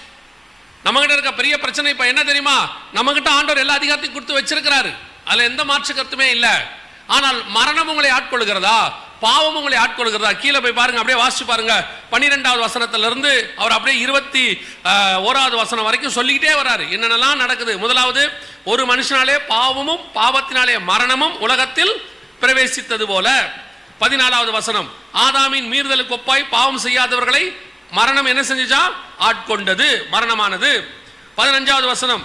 நம்ம கிட்ட இருக்க பெரிய பிரச்சனை இப்ப என்ன தெரியுமா? நம்ம கிட்ட ஆண்டவர் எல்லா அதிகாரத்தையும் கொடுத்து வச்சிருக்கிறாரு, அதுல எந்த மாற்று கருத்துமே இல்ல. ஆனால் மரணம் உங்களை ஆட்கொள்கிறதா, பாவம் உங்களை ஆட்கொள்கிறதா? கீழே போய் பாருங்க, அப்படியே வாசிச்சு பாருங்க. 12வது வசனத்திலிருந்து அவர் அப்படியே 21வது வசனம் வரைக்கும் சொல்லிக்கிட்டே வராரு என்னென்னலாம் நடக்குது. முதலாவது, ஒரு மனுஷனாலே பாவமும் பாவத்தினாலே மரணமும் உலகத்தில் பிரவேசித்தது போல. 14வது வசனம், ஆதாமின் மீறுதலுக்கு ஒப்பாய் பாவம் செய்யாதவர்களை மரணம் என்ன செஞ்சுச்சா? ஆட்கொண்டது, மரணமானது. 15வது வசனம்,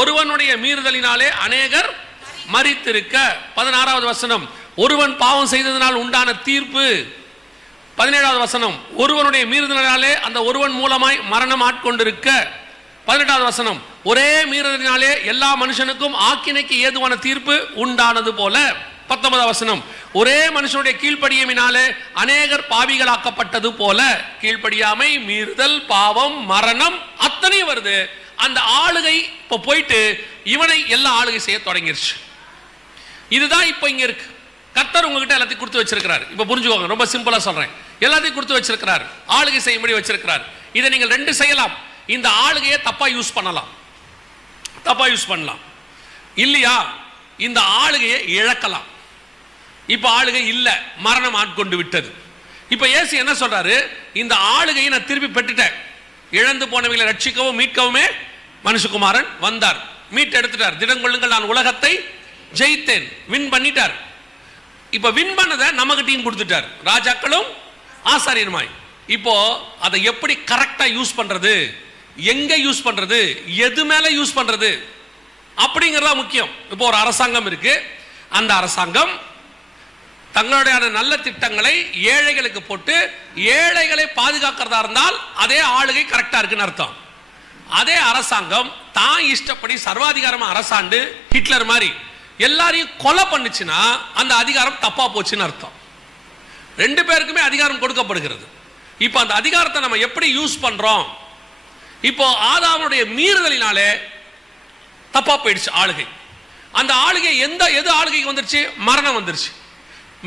ஒருவனுடைய மீறுதலினாலே அநேகர் மரித்திருக்க. 16வது வசனம், ஒருவன் பாவம் செய்ததனால் உண்டான தீர்ப்பு. 17வது வசனம், ஒருவனுடைய மீறுதலினாலே அந்த ஒருவன் மூலமாய் மரணம் ஆட்கொண்டிருக்க. 18வது வசனம், ஒரே மீறுதலினாலே எல்லா மனுஷனுக்கும் ஆக்கினைக்கு ஏதுவான தீர்ப்பு உண்டானது போல. 19வது வசனம், ஒரே மனுஷனுடைய கீழ்ப்படியமினாலே அநேகர் பாவிகளாக்கப்பட்டது போல. கீழ்ப்படியாமை, மீறுதல், பாவம், மரணம் அத்தனை வருது. அந்த ஆளுகை இப்ப போயிட்டு இவனை எல்லா ஆளுகை செய்ய தொடங்கிருச்சு. இதுதான் இப்ப இங்க இருக்கு. கர்த்தர் உங்ககிட்ட எல்லாத்தையும் கொடுத்து வச்சிருக்கிறார். இப்ப புரிஞ்சுக்கோங்க, ரொம்ப சிம்பிளா சொல்றேன். எல்லாத்தையும் கொடுத்து வச்சிருக்கிறார், ஆளுகை செய்யும்படி வச்சிருக்கிறார். இதை நீங்கள் 2 செய்யலாம். இந்த ஆளுகையை தப்பா யூஸ் பண்ணலாம், தப்பா யூஸ் பண்ணலாம். இல்லையா, இந்த ஆளுகையை இழக்கலாம். இப்ப ஆளுகை இல்ல, மரணம் ஆட்கொண்டு விட்டது. இப்ப இயேசு என்ன சொல்றாரு? இந்த ஆளுகையை நான் திருப்பி பெற்றுட்டேன். இழந்து போனவங்களை ரட்சிக்கவும் மீட்கவுமே மனுஷகுமாரன் வந்தார். மீட் எடுத்துட்டார். திடங்கொள்ளுங்கள், நான் உலகத்தை ஜெயித்தேன், வின் பண்ணிட்டார். இப்ப வின் பண்ணதை நமக்கிட்டையும் கொடுத்துட்டார், ராஜாக்களும் ஆசாரியருமாய். இப்போ அதை எப்படி கரெக்டா யூஸ் பண்றது, எங்க யூஸ் பண்றது, எது மேல யூஸ் பண்றது அப்படிங்கறதா முக்கியம். இப்போ ஒரு அரசாங்கம் இருக்கு, அந்த அரசாங்கம் தங்களுடைய நல்ல திட்டங்களை ஏழைகளுக்கு போட்டு ஏழைகளை பாதுகாக்கிறதா இருந்தால் அதே ஆளுகை கரெக்டா இருக்குன்னு அர்த்தம். அதே அரசாங்கம் தான் இஷ்டப்படி சர்வாதிகாரமா அரசாண்டு ஹிட்லர் மாதிரி எல்லாரையும் கொலை பண்ணுச்சுன்னா அந்த அதிகாரம் தப்பா போச்சுன்னு அர்த்தம். 2 பேருக்குமே அதிகாரம் கொடுக்கப்படுகிறது. இப்போ அந்த அதிகாரத்தை நம்ம எப்படி யூஸ் பண்றோம்? இப்போ ஆதாமுடைய மீறுதலினாலே தப்பா போயிடுச்சு ஆளுகை. அந்த ஆளுகை எது ஆளுகைக்கு வந்துருச்சு? மரணம் வந்துருச்சு,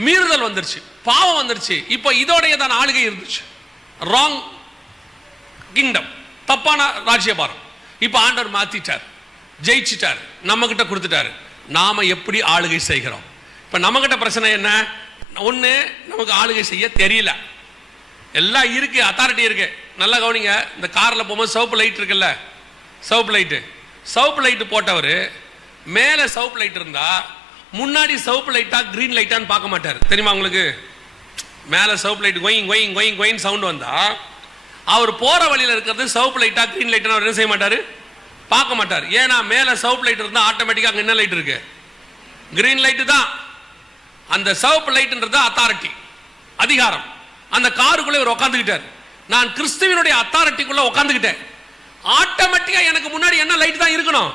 மீறுதல் வந்துருச்சு, பாவம் வந்துருச்சு. இப்போ இதோடைய தான் ஆளுகை இருந்துச்சு, ராங் கிங்டம், தப்பான ராஜ்யபாரம். இப்போ ஆண்டவர் மாத்திட்டார், ஜெயிச்சிட்டார், நம்ம கிட்ட கொடுத்துட்டாரு. நாம எப்படி ஆளுகை செய்கிறோம்? இப்ப நம்ம கிட்ட பிரச்சனை என்ன? ஒண்ணு, நமக்கு ஆளுகை செய்ய தெரியல. எல்லாம் இருக்கு, அத்தாரிட்டி இருக்கு. நல்லா கவனிங்க, இந்த கார்ல போகும்போது சிவப்பு லைட் இருக்குல்ல, சிவப்பு லைட் போட்டவர் மேல சிவப்பு லைட் இருந்தா முன்னாடி சிவப்பு லைட்டா கிரீன் லைட்டான்னு பார்க்க மாட்டார். தெரியுமா உங்களுக்கு? மேல சிவப்பு light going going going going sound வந்தா அவர் போற வழியில இருக்கிறது சிவப்பு லைட்டா கிரீன் லைட்னு அவர் என்ன செய்ய மாட்டாரு? பார்க்க மாட்டார். ஏன்னா மேல சிவப்பு லைட் இருந்தா ஆட்டோமேட்டிக்கா அங்க என்ன லைட் இருக்கு? கிரீன் லைட் தான், அந்த சிவப்பு லைட்ன்றது அத்தாரிட்டி, அதிகாரம். அந்த காருக்குள்ள இவர் உட்காந்துக்கிட்டார். நான் கிறிஸ்துவினுடைய அத்தாரிட்டிக்குள்ள உட்காந்துக்கிட்டேன். ஆட்டோமேட்டிக்கா எனக்கு முன்னாடி என்ன லைட் தான் இருக்கணும்?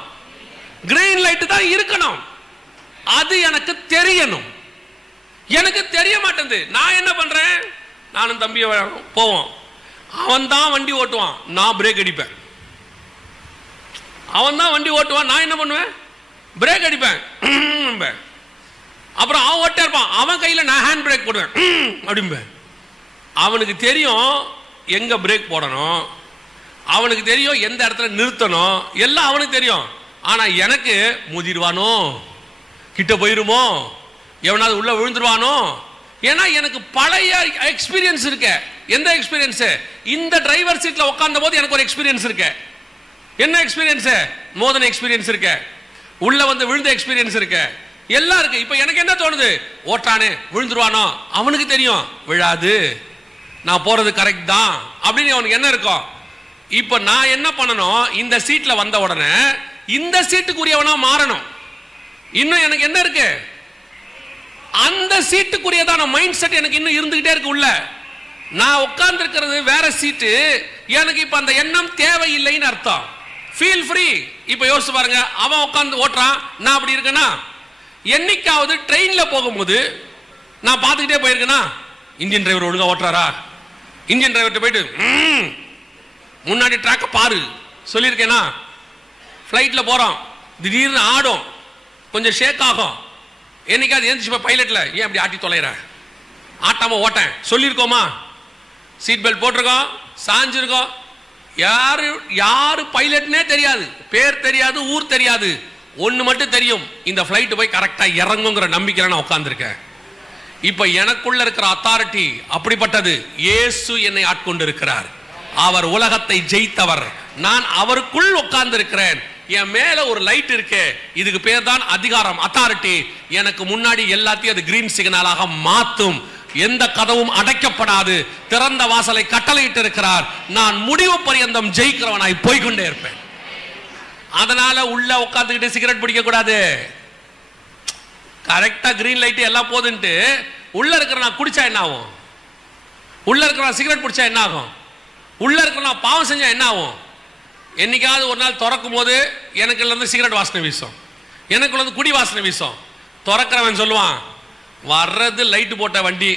கிரீன் லைட் தான் இருக்கணும். அது எனக்கு தெரியணும். எனக்கு தெரிய மாட்டேங்குது. நான் என்ன பண்றேன்? நானும் தம்பிய போவோம். அவன் தான் வண்டி ஓட்டுவான், நான் பிரேக் அடிப்பேன். அவன் தான் வண்டி ஓட்டுவான், நான் என்ன பண்ணுவேன்? பிரேக் அடிப்பேன். அப்புறம் அவன் ஓட்டே இருப்பான், அவன் கையில நான் ஹேண்ட் பிரேக் போடுவேன் அப்படிம்பேன். அவனுக்கு தெரியும் எங்க பிரேக் போடணும், அவனுக்கு தெரியும் எந்த இடத்துல நிறுத்தணும், எல்லாம் அவனுக்கு தெரியும். ஆனா எனக்கு முதிர்வானோ, கிட்ட போயிருமோ, எவனாவது உள்ள விழுந்துருவானோ. ஏன்னா எனக்கு பழைய எக்ஸ்பீரியன்ஸ் இருக்கு. எந்த எக்ஸ்பீரியன்ஸ்? இந்த டிரைவர் சீட்ல உட்கார்ந்த போது எனக்கு ஒரு எக்ஸ்பீரியன்ஸ் இருக்கு. என்ன எக்ஸ்பீரியன்ஸ்? மோதன எக்ஸ்பீரியன்ஸ் இருக்கு, உள்ள வந்து விழுந்த எக்ஸ்பீரியன்ஸ் இருக்கு, எல்லாம் இருக்கு. இப்ப எனக்கு என்ன தோணுது? ஓட்டானே விழுந்துருவானோ, அவனுக்கு தெரியும் விழாது, நான் போறது கரெக்ட் தான் அப்படின்னு அவனுக்கு என்ன இருக்கும். இப்ப நான் என்ன பண்ணணும்? இந்த சீட்ல வந்த உடனே இந்த சீட்டுக்குரியவனா மாறணும். இன்னும் எனக்கு என்ன இருக்கு? அந்த சீட்டுக்குரியதான மைண்ட் செட் எனக்கு இன்னும் இருந்துகிட்டே இருக்கு உள்ள. நான் உட்கார்ந்து இருக்கிறது வேற சீட்டு, எனக்கு இப்ப அந்த எண்ணம் தேவையில்லைன்னு அர்த்தம். Feel free. இப்ப யோசிச்சு பாருங்க, அவன் உட்கார்ந்து ஓட்டுறான், நான் அப்படி இருக்கேனா? என்னைக்காவது ட்ரெயின்ல போகும்போது நான் பார்த்துக்கிட்டே போயிருக்கேனா? இன்ஜின் டிரைவர் ஒழுங்கா ஓட்டுறாரா? இன்ஜின் டிரைவர்கிட்ட போயிட்டு முன்னாடி ட்ராக்க பாரு சொல்லியிருக்கேனா? ஃப்ளைட்ல போறோம், திடீர்னு ஆடும், கொஞ்சம் ஷேக் ஆகும். என்னைக்காவது எழுந்துச்சு பைலட்ல ஏன் அப்படி ஆட்டி தொலைற, ஆட்டாம ஓட்டேன் சொல்லியிருக்கோமா? சீட் பெல்ட் போட்டிருக்கோம், சாஞ்சிருக்கோம். யாரு யாரு பைலட்னே தெரியாது, பேர் தெரியாது, ஊர் தெரியாது. ஒண்ணு மட்டும் தெரியும், இந்த ஃப்ளைட் போய் கரெக்டா இறங்குங்கிற நம்பிக்கையில நான் உட்கார்ந்துருக்கேன். இப்ப எனக்குள்ள இருக்கிற அத்தாரிட்டி அப்படிப்பட்டது. இயேசு என்னை ஆட்கொண்டு இருக்கிறார். அவர் உலகத்தை ஜெயித்தவர். நான் அவருக்குள் உட்கார்ந்து இருக்கிறேன். என் மேல ஒரு லைட் இருக்கு, இதுக்கு பேர் தான் அதிகாரம், அத்தாரிட்டி. எனக்கு முன்னாடி எல்லாத்தையும் அது கிரீன் சிக்னலாக மாத்தும். எந்த கதவும் அடைக்கப்படாது. திறந்த வாசலை கட்டளையிட்டு இருக்கிறார். நான் முடிவு பரியந்தம் ஜெயிக்கிறவனாய் போய்கொண்டே இருப்பேன். அதனால உள்ள உட்கார்ந்துக்கிட்டு சிகரெட் பிடிக்க கூடாது. கரெக்டா கிரீன் லைட் எல்லாம் போதுன்ட்டு உள்ள இருக்கிற நான் குடிச்சா என்ன ஆகும்? உள்ள இருக்கிற நான் சிகரெட் பிடிச்சா என்ன ஆகும்? உள்ள இருக்கிற நான் பாவம் செஞ்சா என்ன ஆகும்? என்னைக்காவது ஒரு நாள் திறக்கும் போது எனக்குள்ள இருந்து சிகரெட் வாசனை வீசும், எனக்குள்ள இருந்து குடி வாசனை வீசும். திறக்கிறவன் சொல்லுவான், வர்றது லைட்டு போட்ட வண்டி,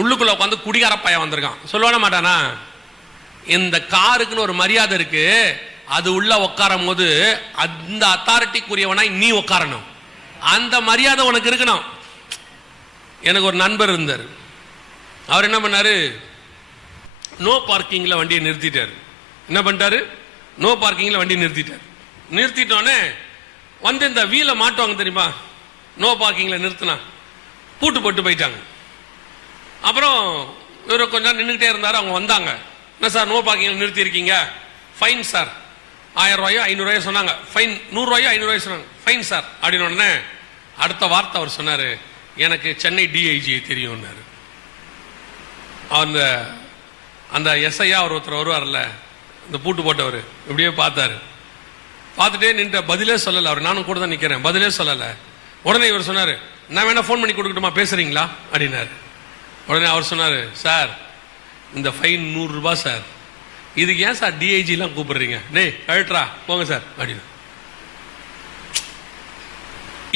உள்ளுக்குள்ள உட்காந்து குடிகார பையன் வந்திருக்கான் சொல்லுவான மாட்டானா? இந்த காருக்குன்னு ஒரு மரியாதை இருக்கு. அது உள்ள உட்காரும் போது அந்த அத்தாரிட்டிக்குரியவனாய் நீ உட்காரணும். அந்த மரியாதை உனக்கு இருக்கணும். எனக்கு ஒரு நண்பர் இருந்தார். அவர் என்ன பண்ணாரு? நோ பார்க்கிங்ல வண்டியை நிறுத்திட்டாரு. என்ன பண்ணிட்டாரு? நோ பார்க்கிங்ல வண்டியை நிறுத்திட்டார். நிறுத்திட்டோன்னே வந்து இந்த வீலை மாட்டுவாங்க தெரியுமா? நோ பார்க்கிங்ல நிறுத்தினா பூட்டு போட்டு போயிட்டாங்க. அப்புறம் இவர் கொஞ்சம் நின்றுக்கிட்டே இருந்தார். அவங்க வந்தாங்க, என்ன சார் நோ பார்க்கிங்ல நிறுத்தி இருக்கீங்க? Fine sir. 1000 ரூபாயோ 500 ரூபாயோ சொன்னாங்க. ஃபைன் 100 ரூபாயோ 500 ரூபாயோ சொன்னாங்க. ஃபைன் சார் அப்படின்னு உடனே அடுத்த வார்த்தை அவர் சொன்னாரு, எனக்கு சென்னை டிஐஜி தெரியும்னாரு. அந்த அந்த எஸ்ஐயா அவர் ஒருத்தர் வருவார்ல, இந்த பூட்டு போட்டவர், இப்படியே பார்த்தாரு. பார்த்துட்டே நின்று பதிலே சொல்லலை அவர். நானும் கூட தான் நிற்கிறேன், பதிலே சொல்லலை. உடனே இவர் சொன்னார், நான் வேணா ஃபோன் பண்ணி கொடுக்கட்டுமா, பேசுறீங்களா அப்படின்னாரு. உடனே அவர் சொன்னார், சார் இந்த ஃபைன் 100 ரூபாய் சார், இதுக்கு ஏன் சார் டிஐஜிலாம் கூப்பிடுறீங்க? டேய் கழட்டுறா போங்க சார் அப்படின்னு.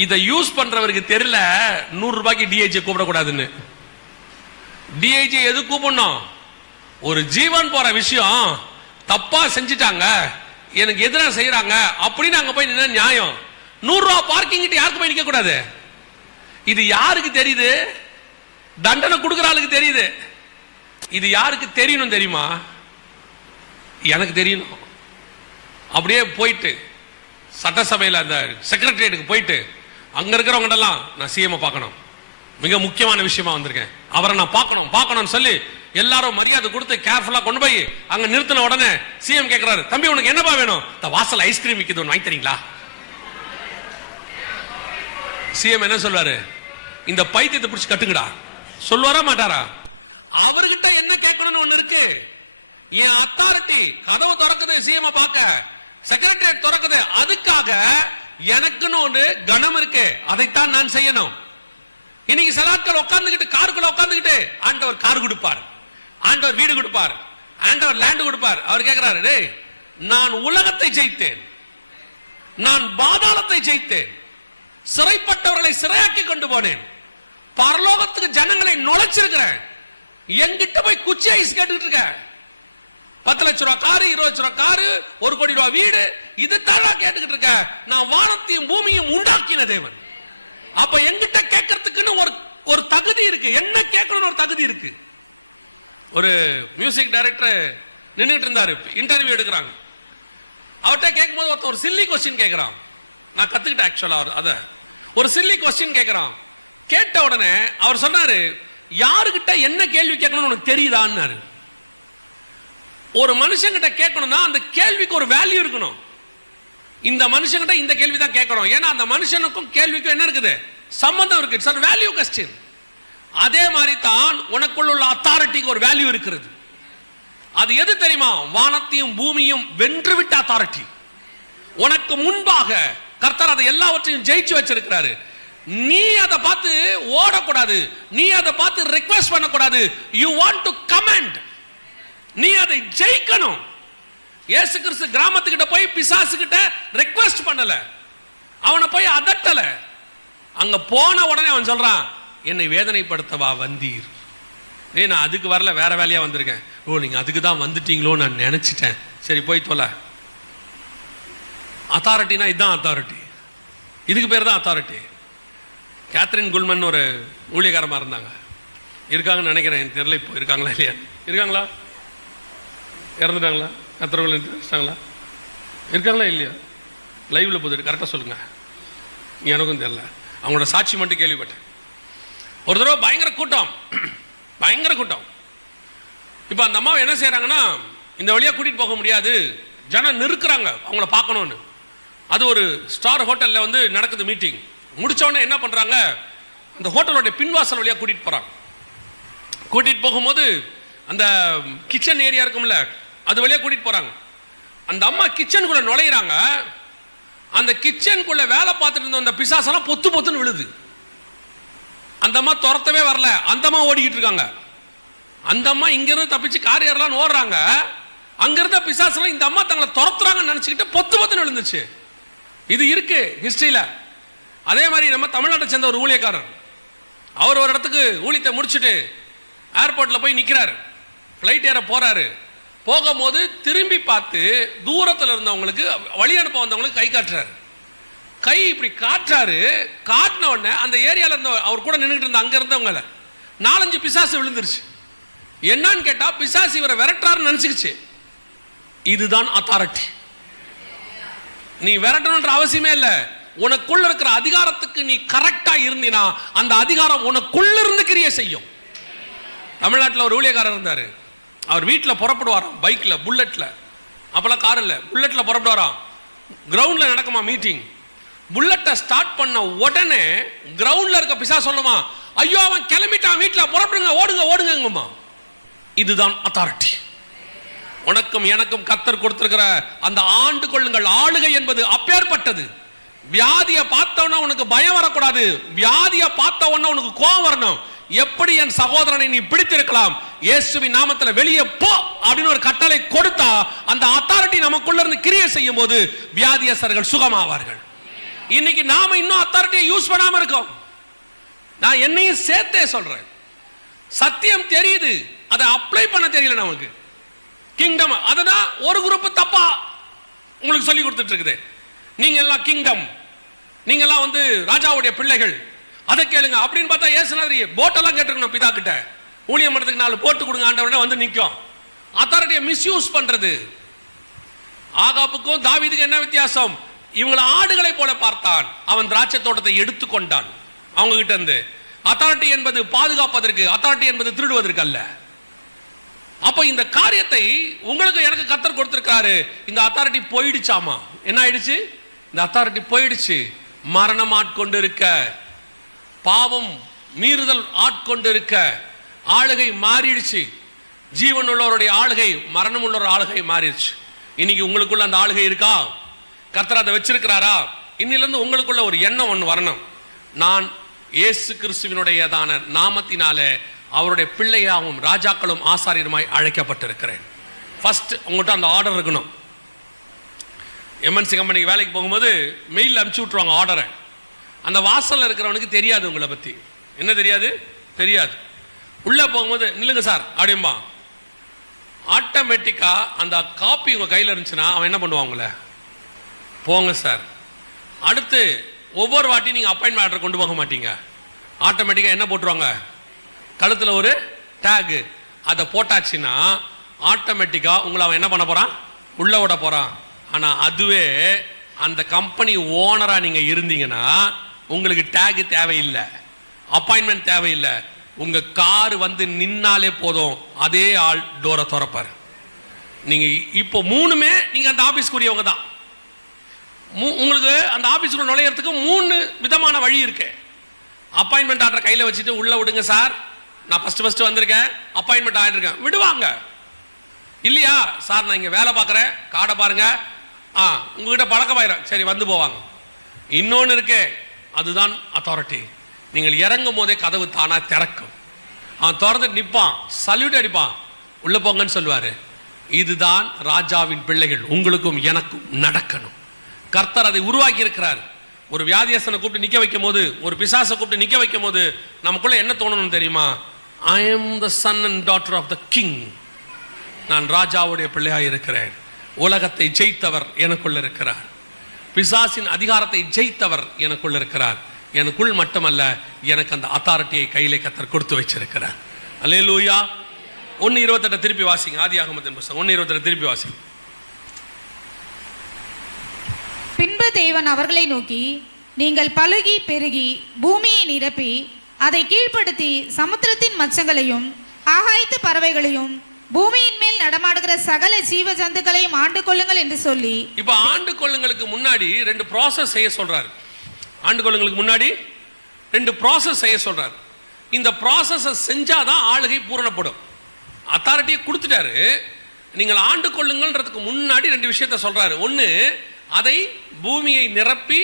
இதை யூஸ் பண்றவருக்கு தெரியல 100 ரூபாய்க்கு டிஐஜி கூப்பிடக்கூடாதுன்னு. டிஐஜி எது கூப்பிடணும்? ஒரு ஜீவன் போற விஷயம் தப்பா செஞ்சுட்டாங்க, எனக்கு எதிராக செய்யறாங்க அப்படின்னு அங்க போய் நின்னா நியாயம். 100 ரூபாய் பார்க்கிங் கிட்ட யாருக்கு போய் நிக்க கூடாது? இது யாருக்கு தெரியுது? தண்டனை கொடுக்கிற ஆளுக்கு தெரியுது. இது யாருக்கு தெரியணும் தெரியுமா? எனக்கு தெரியணும். அப்படியே போயிட்டு சட்டசபையில் அந்த செக்ரட்டரியேட்டுக்கு போயிட்டு அங்க இருக்கிறவங்க எல்லாம், நான் சிஎம் பார்க்கணும், மிக முக்கியமான விஷயமா வந்திருக்கேன், அவரை நான் பார்க்கணும்னு சொல்லி எல்லாரும் மரியாதை கொடுத்து கேர்ஃபுல்லா கொண்டு போய் அங்க நிறுத்தின உடனே சிஎம் கேட்கிறாரு, தம்பி உனக்கு என்னப்பா வேணும்? இந்த வாசல் ஐஸ்கிரீம் விற்கிது, ஒன்று வாங்கி தரீங்களா? சிஎம் என்ன சொல்வாரு? இந்த பைத்தியத்தை பிடிச்சி கட்டுங்கடா சொல்லுவாரா மாட்டாரா? அவர்கிட்ட என்ன கேட்கணும்னு ஒண்ணு இருக்கு. என் அத்தாரிட்டி கதவு திறக்குது, சிஎம் பார்க்க, செக்ரட்டரியேட் திறக்குது, அதுக்காக எனக்குன்னு ஒரு கணம் இருக்கு, அதைத்தான் நான் செய்யணும். இன்னைக்கு சில ஆட்கள் உட்கார்ந்துகிட்டு காருக்குள்ள உட்கார்ந்துகிட்டு ஆண்டவர் கார் கொடுப்பார், ஆண்டவர் வீடு கொடுப்பார், ஆண்டவர் லேண்ட் கொடுப்பார். அவர் கேட்கிறாரு, டேய் நான் உலகத்தை ஜெயித்தேன், நான் பாதாளத்தை ஜெயித்தேன், சிறைப்பட்டவர்களை சிறையாக்கி கொண்டு போனேன், பரலோகத்துக்கு ஜனங்களை நுழைச்சிருக்கிறேன், எங்கிட்ட போய் குச்சி ஐஸ் கேட்டுக்கிட்டு இருக்க? 10 லட்சம் ரூபாய் காரு, 20 லட்சம் ரூபாய் காரு, 1 கோடி ரூபாய் வீடு, இது தான் கேட்டுக்கிட்டு இருக்க? நான் வானத்தையும் பூமியும் உண்டாக்கின தேவன். அப்ப எங்கிட்ட கேட்கறதுக்குன்னு ஒரு தகுதி இருக்கு, என்ன கேட்கணும்னு ஒரு தகுதி இருக்கு. ஒரு மியூசிக் டைரக்டர் நின்றுட்டு இருந்தாரு, இன்டர்வியூ எடுக்கிறாங்க. அவர்கிட்ட கேட்கும்போது ஒருத்தர் ஒரு சில்லி கொஸ்டின் கேட்கிறான். நான் கத்துக்கிட்டேன் ஆக்சுவலா அத. ஒரு சில்லி கொஸ்டின் கேட்கிறான். கேட்ட உடனே அவர் சொன்னாரு, யாருக்கிட்ட என்ன கேள்வி கேட்கணும்னு உனக்கு தெரியுதான்னு. ஒரு மனுஷங்கிட்ட கேட்கணும்னா அந்த கேள்விக்கு ஒரு வேல்யூ இருக்கணும். இந்த மனுஷங்கிட்ட இந்த கேள்வி தான் கேட்கணும், ஏன்னா அந்த மனுஷனுக்கும் கேள்விக்கும் என்ன இருக்குது, சம்பந்தம் இருக்கு. It's a value question. அதே மாதிரி தான் உனக்குள்ள உள்ள அத்தாரிட்டிக்கு ஒரு வேல்யூ இருக்கிறது. அது எது தெரியுமா? வானத்தையும் பூமியும் வென்றுவிட்ட அத்தாரிட்டி. உனக்கு முன்பாக கர்த்தர் அதை எல்லாவற்றையும் ஜெயிச்சு வச்சிருக்கிறாரு. நீ அதை பார்த்து ஓடக்கூடாது, நீ அதை பார்த்து ரிக்வெஸ்ட் பண்ணக்கூடாது. யூ வாண்ட் டு கமெண்ட், நீ அதை ஜெயிக்கணும். இயேசு கிறிஸ்து கிராமத்துக்கிட்ட போய் பிசாசு கிட்ட ரிக்வெஸ்ட் பண்ணல, அவனை போய் அதட்டல. அங்க போன உடனே அவன் சொல்றான், என்னை வேதனைப்படுத்தவா வந்தீர்? நான் அதுக்கு வரல, வேற வேலையா வந்திருக்கேன். ஓ நீங்க அதுக்கு தான் வந்துட்டீங்களோ நான் நினைச்சிட்டேன். சரி போய் தொலை. அத்தாரிட்டினா இதுதான் அத்தாரிட்டி, இதுக்கு பேர் தான் அத்தாரிட்டி. கேத்ரின் குல்மன் ஒரு ஊழியக்காரமா இருந்தாங்க, இருக்காங்கன்னு நினைக்கிறேன், தெரியல இப்போ இருக்காங்களா இல்லையா. இருக்காங்களா? இறந்துட்டாங்களா? கத்திரவங்களா இருக்காங்களா இல்லையா? லைவ்ல போதுட்டு கரெக்டாக சொல்லுங்க, எனக்கும் தெரியல. அவங்களோட சாட்சி மட்டும் கேள்விப்பட்டேன். ஒரு தடவை பயங்கர கூட்டம், பயங்கர கூட்டம். இப்போ அந்த அம்மாவை என்ன செய்யறாங்கன்னா, இந்த வழியா கூட்டிட்டு போக முடியாது, ஜனம் நிறுக்கிறாங்க அவங்கள பார்க்கணும்னு. அது ஒரு ஸ்டார் ஹோட்டல்ல வந்து நடக்குது மீட்டிங். முடிச்ச உடனே என்ன பண்றாங்க, அந்த ஹோட்டலோட பின்வாசல் வழியா கூட்டிட்டு போறாங்க. கூட்டிட்டு போகும்போது அந்த கிச்சன் ஏரியா இருக்கும்ல, அது வழியா கூட்டிட்டு போறாங்க. அந்த அம்மா கிச்சனுக்குள்ள நுழையிறாங்க. அந்த கிச்சனுக்குள்ள வேலை பார்த்துட்டு இருந்த அந்த பிசாசெல்லாம் பொத்து பொத்துன்னு விழுது. அந்த அம்மா துரத்தவே வரல, அந்த அம்மா ஓடிக்கிட்டு இருக்காங்க. அந்த அம்மா இங்கிருந்து தப்பிச்சு கார் ஏறலாம்னு ஓடுறாங்க. அங்கிருந்த பிசாசெல்லாம் இந்த அம்மா தங்களை துரத்துறாங்கன்னு நினைச்சுக்கிட்டு பொத்து பொத்துன்னு விழுந்துச்சு. இது இருக்கு ஹிஸ்டரியில. அதே மாதிரி நம்ம தமிழ்நாட்டை சேர்ந்த ஒரு ஊழியக்காரர், அவர் ஒரு இடத்துக்கு ஊழியத்தை முடிச்சுட்டு ஏர்போர்ட்ல போய் நிற்கிறாரு. ஃப்ளைட் ஏற போறாரு. போகும்போது திரும்பி பார்த்து தூரத்தில் இருந்தவங்களுக்கு, வழி அனுப்ப வந்தவங்களுக்கு கை காட்டுறாரு. கை இப்படி காட்டுறாரு. காட்டின உடனே அந்த ஏரியாவில் இருந்த அவர் கூட நின்றுட்டு இருந்த அங்க இருந்தவங்கள 4-5 பிசாசு விழுந்துருச்சு. என்னன்னு கேட்டா, பிசாசு இவரை விரட்டுறாருன்னு நினைச்சுக்கிச்சு. இதுதான் அத்தாரிட்டி. நீ விரட்டணுன்ற அவசியமே இல்லை. உனக்குள்ள இருக்கிற அதிகாரத்துக்கு நீ கரெக்டா இருந்தினா அந்த அதிகாரம் உனக்குள்ள இருந்து கிரியை செய்யும். தமிழ்நாட்டில் ஒரு ஊழியக்காரர் இருந்தாரு. அவர் வீட்டில் புறப்படுவாராம், பைக்ல, புல்லட்ல. அப்பெல்லாம் கார் இல்லை, புல்லட்ல புறப்படுவாராம். கிரவுண்ட்ல நடக்குமா மீட்டிங். புல்லட்டை ஸ்டார்ட் பண்ண உடனே கிரவுண்ட்ல இருக்க பிசா சொல்லுமா, ஐயோ அவன் கிளம்பிட்டான், வீட்டில் புறப்படுங்க, ஓடுங்க ஓடுங்கம்மா. இதுதான் அத்தாரிட்டி. உனக்கும் எனக்கும் கர்த்தர் கொடுத்திருக்கிற அந்த ஆண்டு கொள்ளுங்கள் ஆளுகை என்பது அப்பேற்பட்டது. வியாதியை பார்த்தவன உனக்கு பயம் வரக்கூடாது, வியாதியை பார்த்தவன உனக்கு கோபம் வரணும். எப்படி என் சகோதரனை நீ பிடித்திருக்கலாம், இயேசுவின் நாமத்தில் வெளியே போ அப்படின்னு ஒரு கட்டளை கொடுத்தா அந்த அத்தாரிட்டி நமக்குள்ள இருந்து கிரியை செய்யும் போது வியாதியஸ்தர்கள் சுகமாவார்கள். இன்னைக்கு நாம இன்னும் அத்தாரிட்டியை யூஸ் பண்ணாம இருக்கோம். நான் என்னையும் சேர்த்தே சொல்றேன். சத்தியம் தெரியுது, அதை அப்ளை பண்ண தெரியல நமக்கு. கிங்டம் அதுதான் ஒரு குரூப் தப்பா உங்களுக்கு சொல்லி கொடுத்துட்டு இருக்குது. நீங்க எல்லாம் கிங்டம், நீங்க எல்லாம் வந்து ராஜாவுடைய பிள்ளைகள், அதை கேளுங்க அப்படின்னு பார்த்தா ஏசுநாதரி போட்டெல்லாம் கேட்டுக்கணும். பிதா கிட்ட ஊழியம் பண்றதுக்கு 4 போட்டு கொடுங்க ஆண்டவரே வந்து நிற்கும். அத்தாரிட்டியை மிஸ்யூஸ் பண்றது. ஆகாப்புக்கும் தாவீதுக்கும் என்ன வித்தியாசம்? இவங்களை ஆடுகளை போல பார்த்தான், அவன் திராட்சை தோட்டத்தை எடுத்துக்கொண்டான் அவங்க கிட்ட இருந்து. அத்தாரிட்டி என்பது பாதுகாப்பதற்கு, அத்தாரிட்டி என்பது திருடுவதற்கு அல்ல. அப்ப இந்த காரியத்தை உங்களுக்கு எனக்கு கர்த்தர் கொடுத்திருக்காரு. இந்த அத்தாரிட்டி போயிடுச்சாமா? என்ன ஆயிடுச்சு? இந்த அத்தாரிட்டி போயிடுச்சு. மரணம் ஆட்கொண்டு இருக்க, பாவம் மீறுதல் ஆட்கொண்டு இருக்க, ஆளுகை மாறிடுச்சு. ஜீவன் உள்ளவருடைய ஆளுகை மரணம் உள்ள ஆளுகை மாறிடுச்சு. இன்னைக்கு உங்களுக்குள்ள அந்த ஆளுகை இருக்கா? கர்த்தர் அதை வச்சிருக்கிறாரா? இன்னிலிருந்து உங்களுக்குள்ள ஒரு எண்ணம் ஒன்று வரணும். நான் இயேசு கிறிஸ்துவினுடையதான நாமத்தினாலே அவருடைய பிள்ளையாகவும் ராஜாக்களும் ஆசாரியருமாய் அழைக்கப்பட்டிருக்கிறேன். ஃபர்ஸ்ட் உங்கள்கிட்ட அந்த ஆர்டர் இருக்கணும். எம்என்சி கம்பெனிக்கு வேலைக்கு போகும்போது மெயில் அனுப்பிச்சி விட்ருவாங்க ஆர்டரை. அந்த வாசலில் இருக்கிறவனுக்கு தெரியாது உங்களை பற்றி. என்ன தெரியாது? தெரியாது. உள்ளே போகும்போது நில்லுங்க சார் அப்படின்பா. ஆட்டோமேட்டிக்காக அந்த காப்பி உங்கள் கையில் இருந்துச்சுன்னா அவன் என்ன பண்ணுவான்? உங்களை போங்க சார். அடுத்து ஒவ்வொரு வாட்டியும் நீங்கள் அப்பாயின்மெண்ட் ஆர்டர் கொண்டு போக மாட்டீங்க. ஆட்டோமேட்டிக்காக என்ன போட்டுருவாங்க? கழுத்தில் ஒரு டேகு. அதை போட்டாச்சுன்னா ஆட்டோமேட்டிக்காக உங்களை அவன் என்ன பண்ண போகிறான்? உள்ளே விட போகிறான். ஆனால் அதுவே அந்த கம்பெனி ஓனராக நீங்கள் இருந்தீங்கன்னா உங்களுக்கு டேகு தேவையில்லை, அப்பாயின்மெண்ட் தேவையில்லை. உங்கள் கார் வந்து நின்னாலே போதும், அதே ஆள் டோரை திறப்பார். நீங்கள் இப்போ மூணுமே நீங்கள் அந்த ஆஃபீஸ்க்குரியவங்க தான். உங்களுக்கு அந்த ஆஃபீஸுக்குள்ள நுழையிறதுக்கு 3 விதமான வழி இருக்கு. அப்பாயின்மெண்ட் ஆர்டர் கையில் வச்சுட்டு உள்ளே விடுங்க சார், நான் ஃபஸ்ட்டு வந்திருக்கேன், அப்பாயின்மெண்ட் ஆகிருக்கேன், விடுவாங்க. இல்லையா சார் நான் இங்கே வேலை பார்க்குறேன், கார்டை பாருங்க, உங்ககிட்ட பழக்கமாயிரும், சரி வந்து போவாங்க. இன்னொன்று இருக்கே, அதுதான் அத்தாரிட்டி. நீங்கள் இறங்கும் போதே கதவு தானா திறக்கும். அவன் திறந்து நிற்பான், சல்யூட் அடிப்பான், உள்ள போங்கன்னு சொல்லுவார். இதுதான் ராஜாவின் பிள்ளைகள் உங்களுக்கும் எனக்கும் நடக்கணும். கர்த்தர் அதை உருவாக்கி இருக்கிறார். ஒரு வியாதியஸ்தனை கூப்பிட்டு நிற்க வைக்கும் போது, ஒரு பிசாசை கூப்பிட்டு நிற்க வைக்கும் போது நமக்குள்ள என்ன தோணணும் தெரியுமா? I am the son and daughter of the king. நான் ராஜாவுடைய பிள்ளையாக இருக்கிறேன். உலகத்தை ஜெயித்தவர் எனக்குள்ள இருக்கிறார். பிசாசின் அதிகாரத்தை ஜெயித்தவர் எனக்குள்ள இருக்கிறார். எனக்குள் மட்டுமல்ல, எனக்கு அந்த அத்தாரிட்டியை கையிலே கர்த்தர் கொடுத்து வச்சிருக்கிறார். அல்லேலூயா. 1:28 திருப்பி வாசிங்க. ஆதியாகமத்தின் புத்தகம் 1:28 திருப்பி வாசிங்க. பின்பு தேவன் அவர்களை நோக்கி, நீங்கள் பலுகி பெருகி பூமியை நிரப்பி அதை கீழ்ப்படுத்தி சமுத்திரத்தின் மச்சங்களையும் ஆகாயத்து பறவைகளையும் பூமியின் மேல் நடமாடுகிற சகல ஜீவ ஜந்துக்களையும் ஆண்டு கொள்ளுங்கள் என்று சொல்லி. இப்ப ஆண்டு கொள்ளுங்களுக்கு முன்னாடி 2 ப்ராசஸ் செய்ய சொல்றாரு. ஆண்டு கொள்ளுங்களுக்கு முன்னாடி 2 ப்ராசஸ் செய்ய சொல்றாரு. இந்த ப்ராசஸை செஞ்சாதான் ஆளுகை பூரணப்படும். அத்தாரிட்டியை கொடுத்துட்டாரு. நீங்கள் ஆண்டு கொள்ளுங்கள்ன்றதுக்கு முன்னாடி 2 விஷயத்த சொல்றாரு. ஒன்று, அதை பூமியை நிரப்பி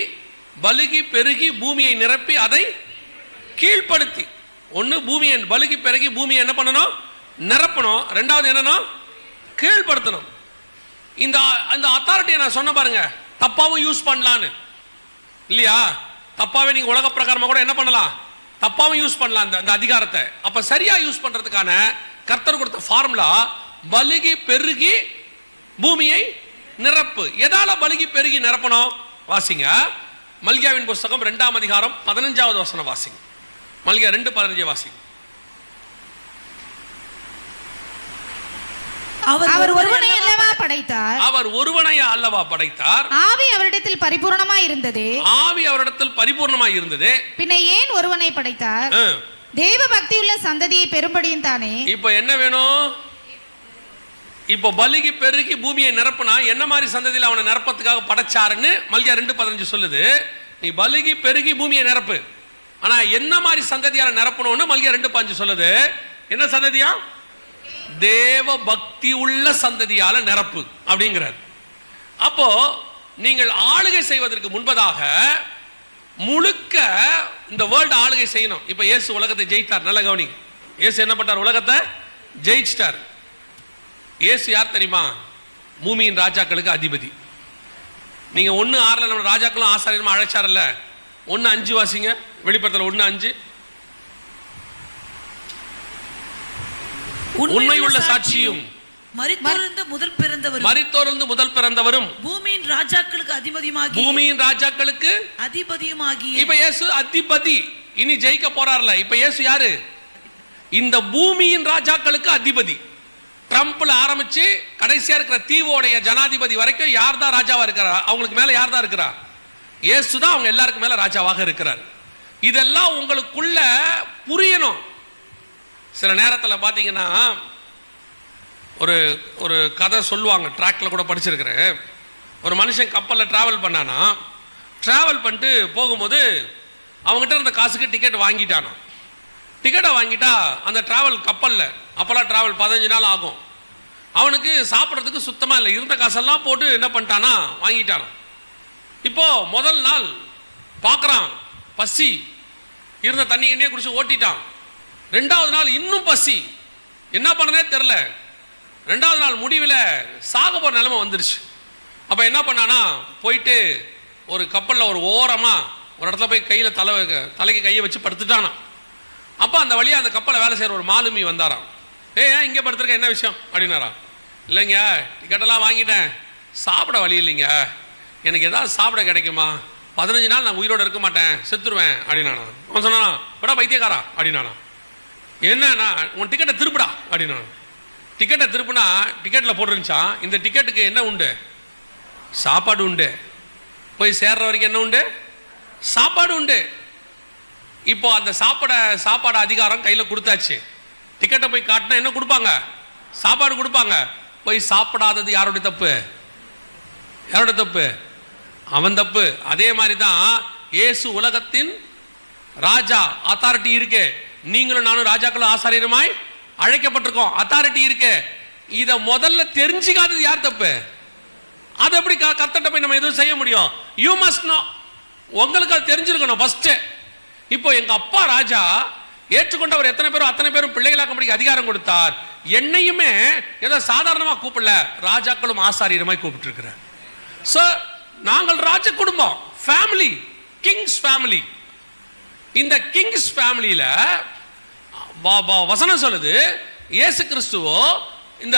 பலுகி பெருகி பூமியை நிரப்பி அதை கீழ்ப்படுத்தி. ஒன்று பூமியை பலுகி பெருகி பூமியை என்ன பண்ணணும்? நிரப்பணும். ரெண்டாவது என்னன்னா கீழ்ப்படுத்தணும். இந்த அத்தாரிட்டியை நான் சொன்ன பாருங்க, தப்பாவும் யூஸ் பண்ணலான்னு இல்லையா? தப்பாவே நீங்க உலக பிரகாரமா கூட என்ன பண்ணலாம்? தப்பாவும் யூஸ் பண்ணலாம் அந்த அதிகாரத்தை. அப்ப சரியா யூஸ் பண்றதுக்கான கர்த்தர் கொடுத்த ஃபார்முலா பலுகி பெருகி பூமியை நிரப்பு. எதால பலுகி பெருகி நிரப்பணும்? வாசிங்க. மல்கியாவின் புத்தகம் 2ஆம் அதிகாரம் 15வது வசனம் வாசிங்க. மல்கியா 2:15 வாசிங்க. அவர் ஒருவனை அல்லவா படைத்தார், அவர் ஒருவனை அல்லவா படைத்தார். ஆவி அவரிடத்தில் பரிபூர்ணமாய் இருந்தது, ஆவி அவரிடத்தில் பரிபூர்ணமாய் இருந்தது. பின்ன ஏன் ஒருவனை படைத்தார்? தேவ பக்தி உள்ள சந்ததியை பெரும்படியும் தானே. இப்போ என்ன வேணும்? இப்போ பலுகி பெருகி பூமியை நிரப்புனா என்ன மாதிரி சந்ததியில் அவனை நிரப்பத்துக்காக படைச்சாருன்னு மல்கியா 2:15 சொல்லுது. நீ பலுகி பெருகி பூமியை நிரப்பு, ஆனா என்ன மாதிரி சந்ததியால நிரப்பணும்னு மல்கியா 2:15 சொல்லுது. என்ன சந்ததியா? தேவ பக்தி உள்ள சந்ததியால நிரப்பு அப்படிங்கிறார். அப்போ நீங்கள் ஆளுகை செய்வதற்கு முன்பதாக முழுக்க இந்த வேர்ல்டு ஆளுகை செய்யணும். இப்ப இயேசு உலகத்தை ஜெயித்தார். நல்ல கவனிங்க. இயேசு என்ன பண்ணார்? உலகத்தை ஜெயிச்சிட்டார். இயேசு யார் தெரியுமா? பூமியின் ராஜாக்களுக்கு அதிபதி. நீங்க 1:6 நம்ம ராஜாக்களும் ஆசாரியரும் அழைச்சார்ல. 1:5 வாசிங்க. வெளிப்படுத்தல 1:5. உண்மையுள்ள சாட்சியும் மரித்தோர்ந்து முதல் பிறந்தவரும் பூமியின் ராஜாக்களுக்கு அதிபதியுமாகிய. இப்ப இயேசு அதிபதி. இனி ஜெயிக்க போறார்ல. இப்ப இயேசு யாரு? இந்த பூமியின் ராஜாக்களுக்கு அதிபதி. ட்ரம்ப்ல ஆரம்பிச்சு கடைசியா இருக்கிற தீவோடைய ஜனாதிபதி வரைக்கும் யார் தான் ராஜாவா இருக்கிறார்? அவங்களுக்கு மேல யார் தான் இருக்கிறார்? இயேசு தான் அவங்க எல்லாருக்கும் மேல ராஜாவாக இருக்கிறார். இதெல்லாம் உங்களுக்குள்ள புரியணும். சில நேரத்தில் பார்த்தீங்கன்னா ஒரு கதை சொல்லுவாங்க, ட்ராக்ல கூட படிச்சிருக்கிறேன். ஒரு மனுஷன் கப்பலில் டிராவல் பண்ணானா, டிராவல் பண்ணிட்டு போகும்போது அவங்ககிட்ட இருந்த காசுக்கு டிக்கெட் வாங்கிட்டானோ. டிக்கெட்டை வாங்கிட்டா அந்த டிராவல் கப்பலில் அப்போல்லாம் டிராவல் 15 நாள் ஆகும். அவனுக்கு சாப்பிட்றதுக்கு சுத்தமாக இல்லை. இருந்த காசெல்லாம் போட்டு என்ன பண்ணிட்டானா வாங்கிட்டானோ. இப்போ முதல் நாள் பார்க்குறான், பசி, இருந்த தண்ணி எண்ணெயை குடிச்சு ஓட்டிட்டான். 2வது நாள் இன்னும் பசி, என்ன பண்ணனே தெரில. 2வது நாள் முடிவில் சாக போகிற நிலைமை வந்துருச்சு. அப்போ என்ன பண்ணானா, போயிட்டு ஒரு கப்பலில் ஒரு ஓரமாக ஒரு இடத்துல போய் கையில் தலைக்கு கையை வச்சு படுத்துட்டானா. அப்போ அந்த வழியாக அந்த கப்பலை வேலை செய்கிற ஒரு மாலுமி வந்தாராம். ஏன் இங்கே படுத்துருக்க, என்ன விஷயம் அப்படின்னாராம். இல்லைங்க, டிக்கெட்டெல்லாம் வாங்கிட்டேன், சாப்பிட வழி இல்லைங்க, எனக்கு ஏதாவது சாப்பிட கிடைக்குமா, 15 நாள் நான் உயிரோடு இருக்க மாட்டேன், செத்துருவேன் அப்படின்னானா. அவன் சொன்னானா, படா பைத்தியக்காரா அப்படின்னானா. என்னன்னா, உன் டிக்கெட்டை திருப்பிடா அப்படின்னா. டிக்கெட்டை திருப்பினா டிக்கெட்டில் போட்டுருந்துச்சான், இந்த டிக்கெட்டுக்கு என்ன உண்டு, சாப்பாடு உண்டு, போய் சேர்ற வரைக்கும் என்ன உண்டு, சாப்பாடு உண்டு. இப்போ அந்த சாப்பாடு அதிகாரம் கையில் கொடுத்தாச்சு. டிக்கெட்டை போய் காட்டினா என்ன கொடுப்பாங்க, சாப்பாடு கொடுப்பாங்க. போய் சாப்பிடாதது யாருடைய தப்பு, யாரோட தப்பு, அவன் தப்பு. அதே மாதிரி தான் இயேசு உலகத்தின் ராஜா, அத்தாரிட்டி இருக்கு. நீங்களும் நானும் ராஜாக்களும் ஆசாரியருமாய் அழைக்கப்பட்டிருக்கோம், அத்தாரிட்டி இருக்கு. இதை முதல்ல தெரிஞ்சுக்காதது யார் தப்பு? அது எப்படி கர்த்தர்ட்ட போய் நம்ம எதுவும் செய்ய முடியும்? யூ மஸ்ட் நோ, உங்களுக்கு அது தெரிஞ்சிருக்கணும் ஃபர்ஸ்ட். இப்போ எங்க அப்பா ராஜா ஏற்றுக்கொண்டவர் எத்தனை பேரும் அத்தனை பேரும் பிள்ளைகளாக்கும்படி அதிகாரம் கொடுத்தார். என்னையுமே ஏதோ சாதாரணமாக கூப்பிடல, ராஜாக்களும் ஆசாரியருமாய் கூப்பிட்டு இருக்கிறார். ஸோ நாங்கள் ராஜ குடும்பம், ஃபேமிலி, கிங்ஸ் ஃபேமிலி. இந்த கிங்ஸ் ஃபேமிலியில வசனம் சொல்லுது, இயேசு கிறிஸ்துவோ இந்த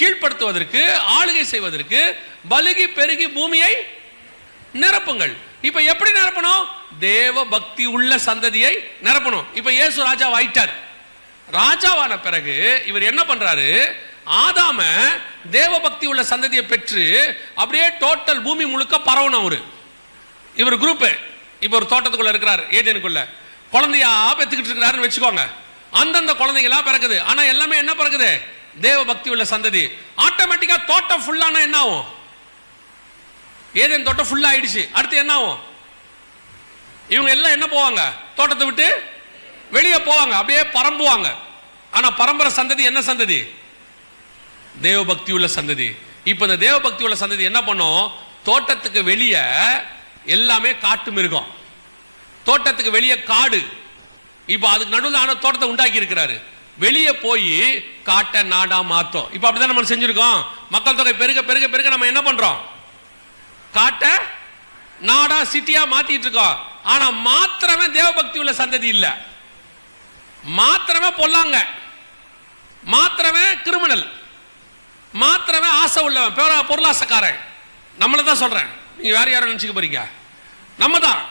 கீழ்ப்படுத்துவதற்கு, ஆளுகை செய்வதற்கு, பலுகி பெருகி பூமியை நிரப்புங்கள். இப்ப எப்படி நிரப்பணும்? தேவ பக்தி உள்ள சந்ததியை நிரப்பணும். இப்ப இயேசு ராஜா ஆயிட்டார். ராஜாவான பிறகு இவர் என்ன பண்றாரு, ஆதாம தேவ பக்தி உள்ள சந்ததியை பெற்று அப்படியே டோட்டல் பூமி முழுக்க பரவணும். இவர் குரூப் இப்ப ஒரு தோட்டத்துக்குள்ள இருக்கிறார், ஏதேனுக்குள்ள குழந்தையா பெத்துக்கிட்டு இருக்கிறாருன்னு வச்சுக்கோங்க. அந்தந்த குழந்தைகளா பிறகுது. ஆனா எல்லாமே என்ன பிறகுது, தேவ பக்தி உள்ள சந்ததி. ஆட்டோமேட்டிக்கா தோட்டம் ஃபுல்லான என்ன ஆகும், ஏதேன் தோட்டம் ஃபுல்லா ஆயிடுச்சு. அடுத்து என்ன ஆகும், இவங்க எல்லாம் என்ன போவாங்க, தோட்டத்தை விட்டு வெளியே போவாங்க, அப்படியே பரம்புவாங்க. ஆனா பரம்பரை சந்ததி என்ன சந்ததி, தேவ பக்தி உள்ள சந்ததி. இப்ப இந்த தேவ பக்தி உள்ள சந்ததி என்ன பண்ணும், தோட்டத்துக்கு வெளியே எல்லாமே காட்டு மிருகம், தோட்டத்துக்கு வெளியே காடு. இப்ப அதுக்கு நடுவில் ஆன தோட்டத்தை உண்டாக்கி இருக்கிறாரு. வெளியே போய் காட்டை நாடா மாத்தோம். இப்ப அப்படிதான் நம்ம செஞ்சிருக்கோம். மக்கள் தொகை பெருக பெருக பெருக நம்ம என்ன பண்றோம், காட்டை நாடா சிட்டியா மாத்திட்டு இருக்கோம். ஆனா மாத்திரமே தேவ பக்தி உள்ள சந்ததி இல்ல, மாத்திரமே பொல்லாங்க, மாத்திரமே கிரிமினல், மாத்திரமே ஆசை உள்ளவன், பொருளாசக்காரன். நம்மள தான் சொல்றேன், நீங்க வேற யாரும் நினைச்சுக்க போறீங்க, நம்ம தான்.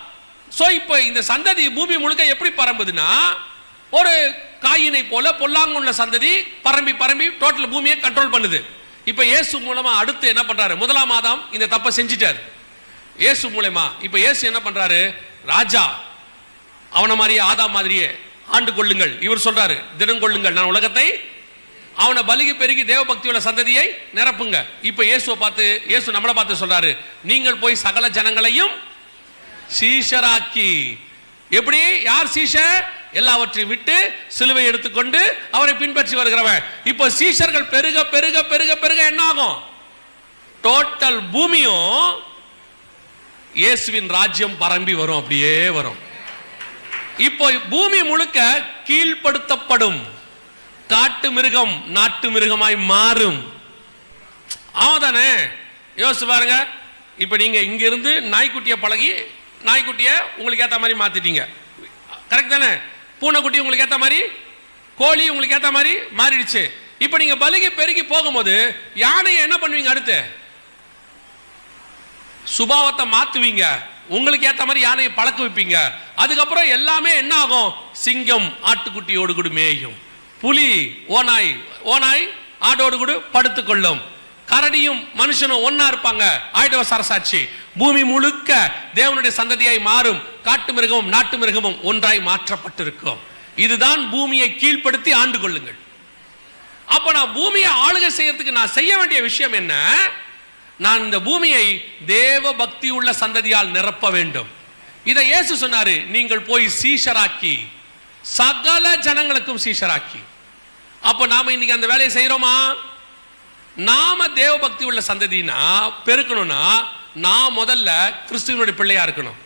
சோ இப்போ இந்த சந்ததி பூமி முழுக்க எப்படி பரம்புதுன்னா, ஒரு காயினை போல பொல்லாங்குள்ள சந்ததி பரம்பி பரம்பி டோட்டல் பூமியை கண்ட்ரோல் பண்ணுது. இப்ப இயேசு மூலமா அடுத்து என்ன பண்றாரு, முதலாம் ஆதாம் இந்த தப்பை செஞ்சிட்டாரு. இயேசு மூலமா இப்ப இயேசு என்ன பண்றாரு, ராஜா அவன மாதிரியே ஆதாம் மாதிரியே ஆண்டு கொள்ளுங்கள். இவர் சொல்றாரு, தினம் கொள்ளுங்கள், நான் உலகத்தை, அவனை பலுகி பெருகி தேவ பக்தி உள்ள சந்ததியை நிரப்புங்க. இப்ப இயேசுவை பார்த்து, இயேசு நம்மளை பார்த்து சொல்றாரு, நீங்கள் போய் சகல ஜனங்களையும் சீஷராக்கி. எப்படி, யார் சீஷர், எல்லாவற்றையும் விட்டு சிலுவை எடுத்துக்கொண்டு அவரை பின்பற்றி வருகிறவன். இப்போ சீஷர்கள் பெருக பெருக பெருக பெருக என்ன ஆகும், டோட்டல் பூமியும் இயேசுவின் ராஜ்யம் பரம்பி வரும், அப்படியே வரும். இப்போ பூமி முழுக்க கீழ்ப்படுத்தப்படும், காட்டு மிருகம் நாட்டு மிருகமாய் மாறும். ஆமாதானே, யோசிச்சு பாருங்க. இப்ப நீங்க இங்க இருந்து நாய்க்குட்டியை பழகி நாய்க்குட்டியை உங்களுக்கு ஏத்த மாதிரி மாத்திட்டீங்க, கரெக்ட் தானே? பூனைக்குட்டி உங்களுக்கு ஏத்த மாதிரி, கோழி உங்களுக்கு ஏத்த மாதிரி மாறிடுச்சு. இப்ப நீங்க பலுகி பெருகி போகும்போது யானையை என்ன பண்ணுவீங்க, அடுத்து சுபாவத்தை மாத்துவீங்க, உங்களுக்கு ஏத்த மாதிரி யானையை பழக்க வைப்பீங்க. அதுக்கப்புறம் எல்லாமே என்ன ஆகும், சிங்கம் ஆட்டுக்குட்டியோடு கூட மேயும், புலி ஓநாய் ஆடோடு கூட படுத்துக்கொள்ளும், கரடியும் மனுஷனும் ஒன்னா இருப்பாங்க. ஆயிடவ சரசாட்சி, பூமி முழுக்க தேவனுடைய சந்ததியாய் மாறும், காட்டு மிருகமும் நாட்டு மிருகமும் ஒன்றாய் மாற்றப்பட்டிருக்கும். இதுதான் பூமியை கீழ்ப்படுத்தி ஆண்டு கொள்ளுங்கள். அப்ப நான் பூமியை ஆளுகை செய்யறதுக்கு நான் செய்ய வேண்டிய விஷயம் என்ன, நான் இந்த பூமியை தேவ பக்தி உள்ள சந்ததியால் நிரப்ப வேண்டும். இதை இயேசு சொன்னாரு, நீங்கள் போய் சீஷராக்கி, சகல ஜனங்களுக்கும் சீஷராக்கி. அப்ப நாம இன்னைக்கு அந்த வேலையை செய்யறோமா? நாம தேவ பக்தி உள்ள சந்ததினா பெருக்கணும்னா நான் முதல்ல கிறிஸ்துவனுடைய பிள்ளையா இருக்கணும்.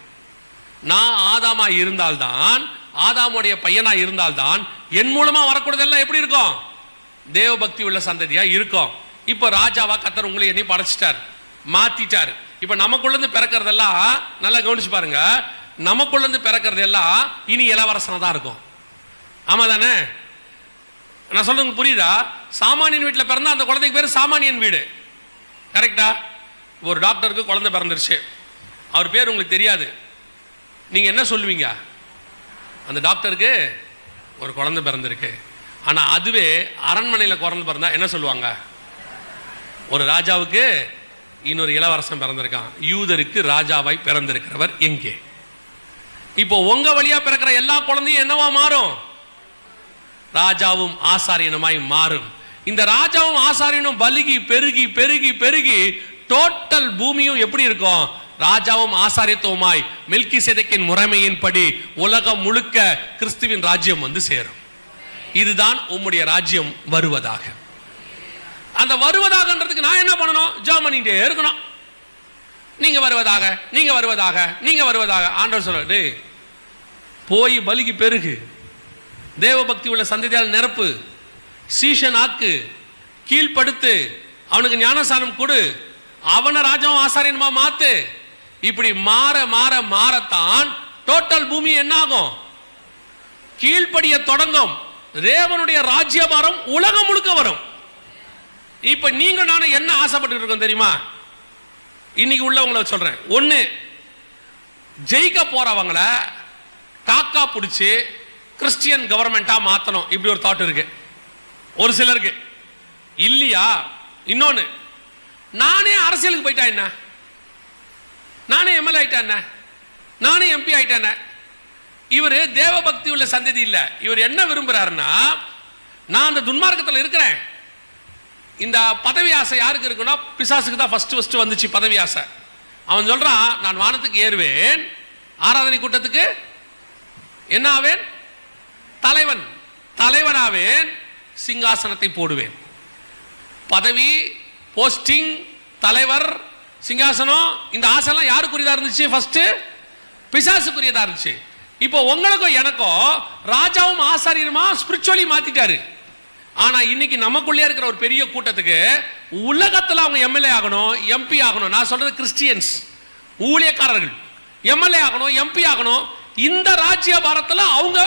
நான் ஆதாமா இருந்தால்தான், ஆதாமுடைய பையனா இருந்தால்தான் என் மூலமா வரக்கூடியதெல்லாம் எப்படி இருக்கும்? தேவ பக்தி உள்ள சந்ததியா இருக்கும். இப்போ ராஜாவா கர்த்தர் உங்களை என்னையும் படைச்சிட்டார், மாத்திட்டார். இப்போ நமக்குள்ள இருந்து பிறக்கிறதெல்லாம் நல்லா கவனிச்சு பாருங்க, நமக்குள்ள இருந்து பிறக்கிறதெல்லாம் இனி இளவரசனா தான் இருக்கும். ஆமா தானே? நான் சொல்றது புரியுதா? சாமானியன் வீட்டில் பிறந்தா அந்த குழந்தைக்கு பேர் சாமானியன் வீடு. கரெக்டா? ஒரு டாக்டருக்கு குழந்தை பிறந்துருச்சு, அவர் பேர் உங்களுக்கு தெரியாது, நீங்க என்ன சொல்லுவீங்க? அந்த டாக்டருக்கு ஒரு குழந்தை பிறந்திருக்கு. ஆனா அதுவே அரண்மனையில் குழந்தை பிறந்தா என்ன சொல்லுவாங்க? ஒரு ராஜாவுக்கு இன்னொரு இளவரசன் பிறந்திருக்கான், யூதருக்கு ராஜாவாய் பிறந்திருக்கிறவர் எங்கே? இப்போ உங்க வழியா பிறக்கிற எல்லா குழந்தையும் என்னவா மாறும்? ராஜாவும் ஆசாரியனுமாய் மாறும். இந்த ராஜாவும் ஆசாரியனும் பலுகி பெருகி பெருகி பெருகி டோட்டல் பூமியும் எப்படி இருக்கும்? ராஜாவும் ஆசாரியத்துவமாய் மெல்கிசேதேக்கின் முறைமையின்படி உலகம் முழுக்க கிறிஸ்துவின் ராஜ்யம் வந்து சேரும். இதுதான் உம்முடைய ராஜ்யம் வருவதாக. அந்த வருவதாகன்றதுக்கு நான் என்ன பண்ணணும்? ஜெபம் பண்ணிட்டே இருக்கணும். நீங்க வருவதாக, நீங்க வருவதாக, நீங்க வருவதாக. ஆண்டவர் சொல்றாரு, போய் பலிக்கு பெருகு, தேவ பக்தி உள்ள சந்ததியால் நிரப்பு, சீஷன் ஆக்கு, கீழ்படுத்து, அவனுக்கு ஞானசானம் கொடு, அவனை ராஜாவும் ஆசாரியனுமா மாத்து. இப்படி மாற மாற மாறத்தான் டோட்டல் பூமி என்ன ஆகும்? கீழ்ப்படிய தொடங்கும். தேவனுடைய ராஜ்யபாரம் உலகம் முழுக்க வரும். இப்ப நீங்க நானும் என்ன ஆசைப்பட்டு இருக்கோம் தெரியுமா? இன்னைக்கு உள்ளவங்களை சொல்றேன். ஒண்ணு, ஜெயிக்க போறவங்கள காக்கா பிடிச்சி கிறிஸ்டியன் கவர்மெண்டா மாத்தணும், இப்படி ஒரு தாட் இருக்கு ஒரு சிலருக்கு, இல்லையா? இன்னொன்னு, நானே அரசியலுக்கு போயிட்டா என்ன, நானே எம்எல்ஏ ஆயிட்டா என்ன, நானே எம்பி ஆயிட்டா என்ன? இவர் தேவ பக்தி உள்ள சந்ததி இல்ல. இவர் என்ன விரும்புறாருன்னா, நான் அந்த துன்மார்க்கத்தில் இருக்கிறேன். இந்த பதவி ஆசை யாருக்கு இருக்குன்னா, பிசாசுக்கு தான் ஃபர்ஸ்ட் வந்துச்சு பதவி ஆசை. அவன் சொல்றான், நான் வானத்துக்கு ஏறுவேன், ஆராதனை கூட்டத்துக்கு என்ன ஆவேன்? தலைவன், தலைவனாவேன், சிங்காசனத்தை போடுவேன். பதவி, போஸ்டிங், தலைவர், சிங்காசனம், இந்த ஆசைலாம் யாருக்குரியதா இருந்துச்சு? ஃபர்ஸ்ட் பிசாசுக்குரியதா இருந்துச்சு. இப்போ உங்களுக்கும் எனக்கும் ராஜாவும் ஆசாரியனுமா ஸ்பிரிச்சுவலி மாத்திட்டாரு. ஆனா இன்னைக்கு நமக்குள்ளே இருக்கிற ஒரு பெரிய கூட்டத்துக்கு உலகத்துல அவங்க எம்எல்ஏ ஆகணும், எம்பி ஆகணும். நான் சொல்றது கிறிஸ்டியன்ஸ், ஊழியக்காரர்கள் எம்எல்ஏ ஆகணும், எம்பி ஆகணும். இந்த ராஜ்ய பாரத்துல அவங்க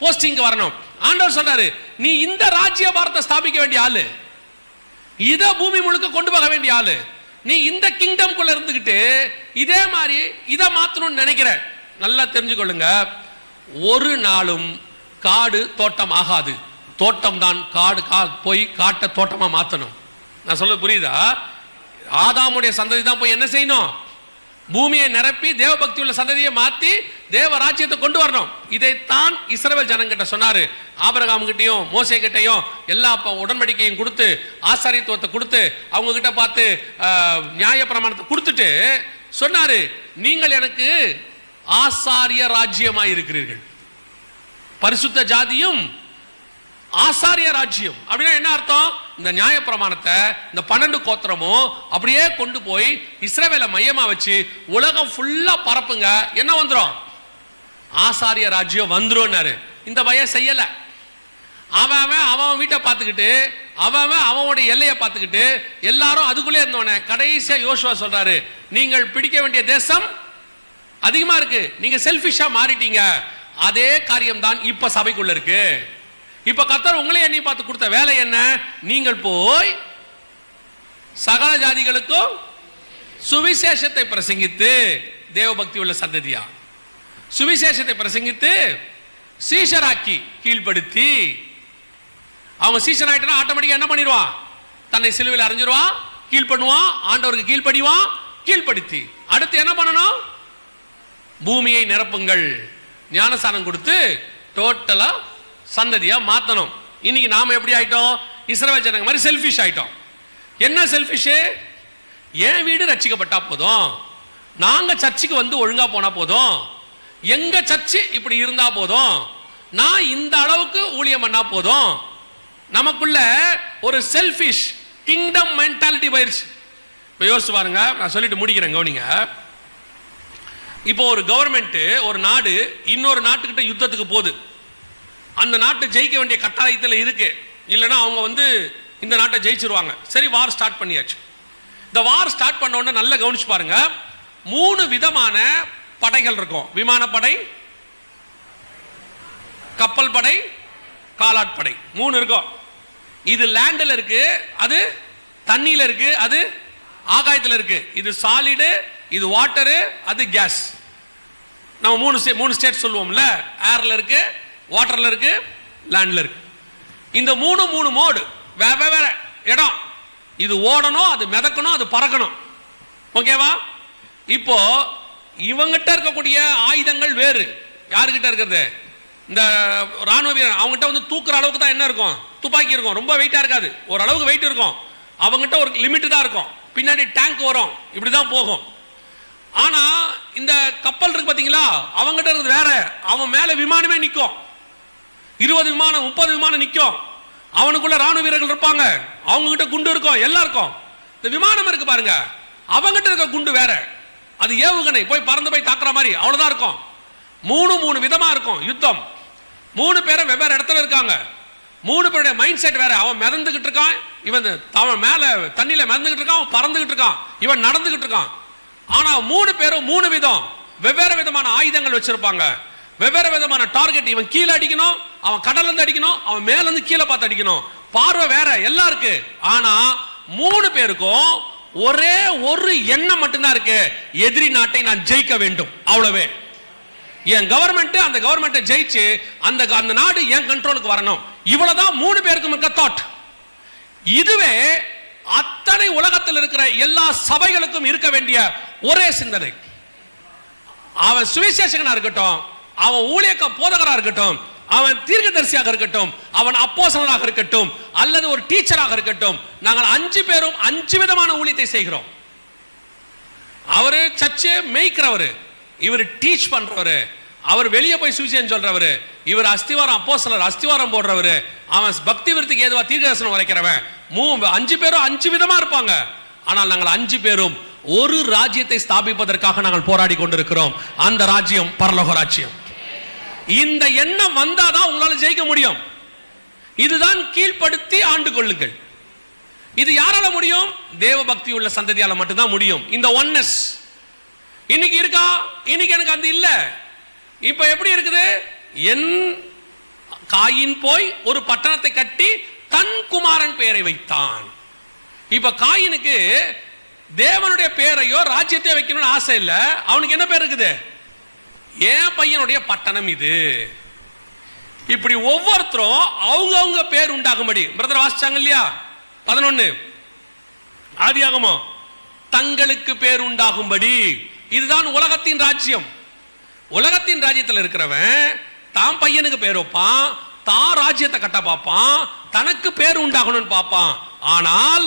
போஸ்டிங் வரணும். ஆண்டவர் சொல்றாரு, நீ இந்த ராஜ்ய பாரத்தை ஸ்தாபிக்க வேண்டிய ஆளு, இத பூமி முழுக்க கொண்டு போக வேண்டிய ஆளு. நீ இந்த கிங்டம் குள்ள இருந்துகிட்டு இதே மாதிரி இதை மாத்தணும்னு நினைக்கிற. நல்லா தெரிஞ்சுக்கொள்ளுங்க, ஒரு நாளும் காடு தோட்டம் ஆகாது. தோட்டம் தான் காடு போய் காட்டை தோட்டமா மாத்தணும். நான் சொல்ல புரியுதா? ஆதாமுடைய சந்ததி தான் போய் என்ன செய்யணும்? பூமியை நிரப்பி தேவ பக்தி உள்ள சந்ததியை மாத்தி தேவ ராஜ்யத்தை கொண்டு வரணும். இதைத்தான் இஸ்ரவேல் ஜனங்கிட்ட சொன்னாரு. ஆபிரகாம் கிட்டையும் மோசே கிட்டையும் எல்லா உடன்படிக்கையும் கொடுத்து, ஆசாரியத்துவத்தை கொடுத்து, அவங்க கிட்ட பார்த்து நியாய பிரமாணத்தை கொடுத்துட்டு சொன்னாரு, நீங்கள் எனக்கு ஆசாரிய ராஜ்யமாய் இருக்கிறீர்கள், பரிசுத்த ஜாதியும் ஆசாரிய ராஜ்யம். அப்படின்னா என்ன அர்த்தம்? இந்த நியாய பிரமாணத்தை, இந்த 12 கோத்திரமும் அப்படியே கொண்டு போய் இஸ்ரவேலை மையமா வச்சு உலகம் ஃபுல்லா பரப்புங்க, என்ன வந்துரும்? ஆசாரிய ராஜ்யம் வந்துரும். இந்த பையன் செய்யல. அவன் வீட்டை பார்த்துக்கிட்டு, அவனுடைய எல்லையை பார்த்துக்கிட்டு எல்லாரும் அதுக்குள்ளே இருந்தவன. கடைசியா யோசுவா சொல்றாரு, நீங்கள் பிடிக்க வேண்டிய தேசம் அதிகமா இருக்கு, நீங்க செல்ஃபிஷா மாறிட்டீங்க. அதே காரியம் தான் இப்ப சபைக்குள்ள இருக்கு. இப்ப கர்த்தர் உங்களை எண்ணி பார்த்து கொடுத்த வேலை என்ன? நீங்கள் போய் சகல ஜாதிகளுக்கும் சுவிசேஷத்தை பிரசங்கித்து, தேவ பக்தி உள்ள சந்ததியா சுவிசேஷத்தை பிரசங்கித்து சீஷராக்கி கீழ்படுத்தி. அவங்க சீஷன் ஆயிட்டா ஆட்டோமேட்டிக்கா என்ன பண்ணிடுவான்? தன்னை சிலுவையில் அறைஞ்சிருவான், கீழ்படுவான், ஆண்டவருக்கு கீழ்படிவான். கீழ்படுத்தி அடுத்து என்ன பண்ணணும்? பூமியை நிரப்புங்கள், ஞானஸ்நானம் கொடுத்து டோட்டலா சந்ததியா மாத்தணும். இன்னைக்கு நாம எப்படி ஆயிட்டோம்? இஸ்ரவேல் ஜனங்க மாதிரி செல்ஃபிஷ் ஆயிட்டோம். என்ன செல்ஃபிஷ்? என் வீடு ரட்சிக்கப்பட்டா போதும், நாங்க சர்ச்சுக்கு வந்து ஒழுங்கா போனா போதும், எங்க சர்ச்சு இப்படி இருந்தா போதும், நான் இந்த அளவுக்கு ஊழியம் பண்ணா போதும். நமக்குள்ள ஒரு செல்ஃபிஷ் கிங்டம் மென்டாலிட்டி போயிருச்சு. இப்போ யோசிச்சு பாருங்க, நான் சொல்லிட்டு முடிக்கிறேன், கவனிங்க. இப்போ ஒரு கவர்மெண்ட், ஒரு நாடு இன்னொரு நாட்டுக்கிட்ட யுத்தத்துக்கு போகுது. அந்த நாட்டை ஜெயிக்க வேண்டிய கட்டாயத்தில் இருக்கு, இல்லைன்னா அவங்க இந்த நாட்டை ஜெயிச்சிருவாங்க. சரி, வார் ஸ்டார்ட் பண்ணியாச்சு. இந்த வார் ஸ்டார்ட் பண்ண உடனே நல்லா கவனிச்சு பாருங்க, 3 விதமான படைகள் இருக்கும். விமானப்படை, கப்பல் படை, காலாட்படை, 3 இருக்கும். இது லேண்டில் இருக்கு, அது தண்ணியில் இருக்கு, அது ஆகாயத்தில் இருக்கு. இது சாலிடு, இது வாட்டரு, அது கேஸ். நம்ம 3 ஸ்டேட் சொல்லுவோம்ல, ஏர்ல இருக்கு, வாட்டர்ல இருக்கு, லேண்ட்ல இருக்கு. இந்த 3 மோடு, வேற இடம். இது ஓடணும், அது மிதக்கணும், அது பறக்கணும். ஓகேவா? இப்போ இவங்கிட்ட இருக்கக்கூடிய ஆயுதங்கள் வேறு. யாருக்கிட்ட இருக்கிறது? இந்த ராணுவ வீரர். அவங்ககிட்ட தூக்குற அளவுக்கு தான் என்ன இருக்கும்? துப்பாக்கி இருக்கும். ரொம்ப வெயிட்டா இருக்காது, ஓரளவுக்கு வெயிட் இருக்கும். அவங்ககிட்ட ஒரு லிமிட் தான் இருக்கும். பின்னாடி டேங்க் வரும், இப்படிதான் போகும். ஆனா இந்த கப்பல் இருக்கு பாத்தீங்களா, அவங்ககிட்ட இருக்கிறது வேற. அவன் மேல விமானமே நிற்கும், 20 விமானம் 30 விமானம் நிற்கும். அவனுக்குள்ள ராணுவ வீரர்கள் இருப்பாங்க, அவங்க கிட்ட குண்டு இருக்கும், எல்லாம் இருக்கும். இந்த விமானம் இருக்கு பாருங்க, அவங்ககிட்ட இருக்க குண்டு வேற. அது ஏவுகணை, போய் பறந்து போய் தாக்குற மாதிரி, அவ்வளவுதான் இருக்கும். 3 விதமா இருக்கும் யுத்தம். 3 பேரும் வெவ்வேறு இடத்துல இருக்காங்க. 3 பேருடைய மைண்ட் செட் வேற. அவன் மிதந்துகிட்டு இருக்கான், இவன் அவன் மேல தண்ணியில மிதந்துகிட்டு இருக்கான், அவன் பறந்துகிட்டு இருக்கான், இவன் நடந்துகிட்டு இருக்கான். ஆனா 3 பேரும் 3 விதம், வெவ்வேறு விதமான ஆயுதங்கள் வச்சிருப்பாங்க, வெவ்வேறு விதமான டார்கெட். இவன் கீழே அடிக்கணும், அவன் கடல்ல இருந்து அடிக்கணும், அவன் மேல இருந்து கீழே பார்த்து அடிக்கணும். பார்வை வேற, எல்லாம் இருக்கு. ஆனா 3 பேருக்கும் ஒரே ஒரு எண்ணம் மட்டும்தான் இருக்கு, எதிரி நாட்டை நான் ஜெயிக்க வேண்டும், அவ்வளவே. என் கவர்மெண்ட் அந்த கவர்மெண்ட்டை ஜெயிச்சு அந்த நாடு என் கண்ட்ரோலுக்கு வரணும், இவ்வளவுதான் 3 பேருக்கும் இருக்க தாட். இதுவே அத்தனை உலகத்தில் இருக்கிற எல்லா சபைகளுக்கும் இருக்க வேண்டிய ஒரே சிந்தனை. அவன் சுவிசேஷகனா இருக்கட்டும், அவன் ஊழியக்க போதகரா இருக்கட்டும், அவன் தீர்க்கதரிசியாக இருக்கட்டும், அவன் அப்போஸ்தலனாக இருக்கட்டும், அல்லது ஒரு டீச்சராக இருக்கட்டும், நாங்கள் 5 பேரும் 5 விதமான ஊழியத்தை செய்கிறோம். அவரு சர்ச்சை மேய்க்கிறவரு, இவர் டீச் பண்றவரு, அவர் வெளியே போய் சுவிசேஷம் சொல்றவரு, இவர் அஸ்திவாரம் அப்போஸ்தலர், அஸ்திவாரம் போடுறவரு, அவன் பக்தி விருத்திக்கு ஏதுவா தீர்க்கதரிசனம் வரைக்கிறவன். 5 பேரும் 5 விதமா இருப்பாங்க. ஆனால் நாங்கள் 5 பேரும் ஒரு ராஜ்யத்தை ஸ்தாபிப்பதற்காக நாங்கள் போராடி கொண்டிருக்கிறோம். அந்த ராஜ்யம் பரலோக ராஜ்யம். இந்த எண்ணம் வந்தாதான் உங்களால ஜெயிக்க முடியும். இதுதான் கீழ்ப்படுத்தி ஆண்டு கொள்ளுங்கள். இது யாரால முடியும்? தேவ பக்தி உள்ள சந்ததியால மட்டும்தான் முடியும். இந்த ஒன்னஸ் இன்னைக்கு இருக்கா? இன்னைக்கு எனக்கு அந்த இல்ல. இப்ப எப்படி இருக்குது? என் காயின் போய் ஒரு பட்டணத்தை கட்டி தன் குமாரன் பெயரை வைத்தான். இப்ப காயினுக்கு தேவனுடைய பெயரையோ ராஜ்யத்தையோ வைக்கணும்னு ஆசை இல்ல. அவனுக்கு என்ன பேர் இருக்குது? என் பையனுடைய பட்டணம் இது. இப்படி ஒவ்வொருத்தரும் அவங்க பேர் உண்டாகும்படி, பிரதர் வாசிச்சாங்க இல்லையா 11 ஆதியாகமம், தங்களுக்கு பேர் உண்டாகும்படி. இதுதான் உலகத்தின் ராஜ்யம். உலகத்தின் ராஜ்யத்தில் இருக்கிறவன் தான் பையனுக்கு பேர் வைப்பான், தான் ராஜ்யத்தை கட்ட பார்ப்பான், தனக்கு பேர் உண்டாகணும்னு பார்ப்பான். ஆனால்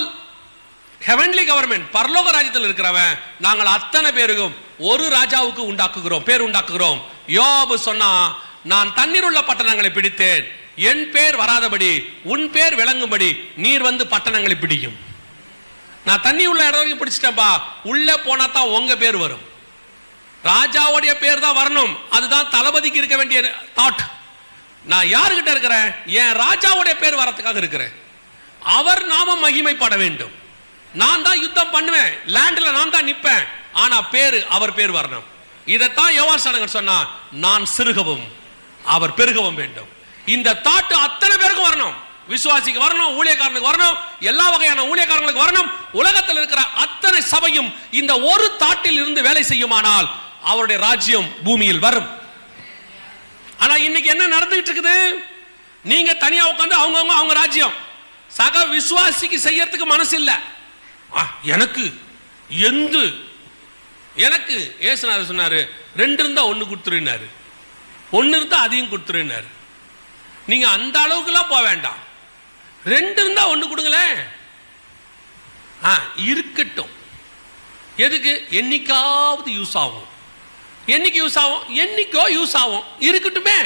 ஹெவன்லி கவர்மெண்ட், பரலோக ராஜ்யத்தில் இருக்கிறவன் நாங்கள் அத்தனை பேருக்கும் ஒரு ராஜாவுக்கு உண்டாக்குகிறோம், பேர் உண்டாக்குகிறோம். யோபு சொன்னா, நான் தண்ணீர் உள்ள பட்டணங்களை பிடித்தேன், என் பேர் வராதபடி உன் பேர் விளங்கும்படி நீர் வந்து பட்டணங்களை பிடிக்கும். நான் தண்ணி உள்ள இடம் பிடிச்சிட்டேன்பா, உள்ள போனா தான் உங்க பேர் வரும், ராஜாவுடைய பேர் தான் வரணும். அதுதான் தளபதிக்கு இருக்க வேண்டிய தாட். நான் யாருகிட்ட இருக்கிறேன்? என் ராஜாவுடைய பேர் வரத்துக்காக இருக்கிறேன். அவர் நாமம் மகிமைப்பட வேண்டும். நான் தான் யுத்தம் பண்ணுவேன், லேண்ட்ல நான் தான் நிற்பேன், ஆனா பேரு அவர் பேர் வரணும். இதைத்தான் யோவான் ஸ்நானகர் சொன்னா, நான் சிறுகவும் அவர் பெருகவும் வேண்டும். இந்த தாட்டு அத்தனை பேருக்கும் வரணும். விசுவாசிக்கு வரணும், ஊழியக்காரனுக்கு வரணும், எல்லா வகையான ஊழியக்காரங்களுக்கு வரணும். உலகத்தில் இருக்கிற அத்தனை சபையும் இந்த ஒரு தாட்டில் இருந்து வேலை செய்யுமானால் அவருடைய ராஜ்யம் பூமியில் வரும். ஆனா இன்னைக்கு என்ன நடந்துகிட்டு இருக்குது? நீங்க தனியா உட்கார்ந்து அவங்க ராஜ்யம், சக விசுவாசிக்கு செய்யறதுக்கு மனசு இல்ல. எனக்கு எனக்கு ஏசுநாதர் சொன்னாரு, 2 இருந்தா 1 கொடுத்துருனாரு, 1 இருந்தா அதையும் கொடுத்துருனாரு. நீங்க அந்த அளவுக்குலாம் போக வேண்டாம், 2 இருந்தா 1 கொடுங்களேன். இருக்கட்டும். எதுக்கு? என்னைக்காவது யூஸ் ஆகும். என்னைக்கு யூஸ் ஆகும்? என்னைக்கோ யூஸ் ஆகும், இருக்கட்டுமே.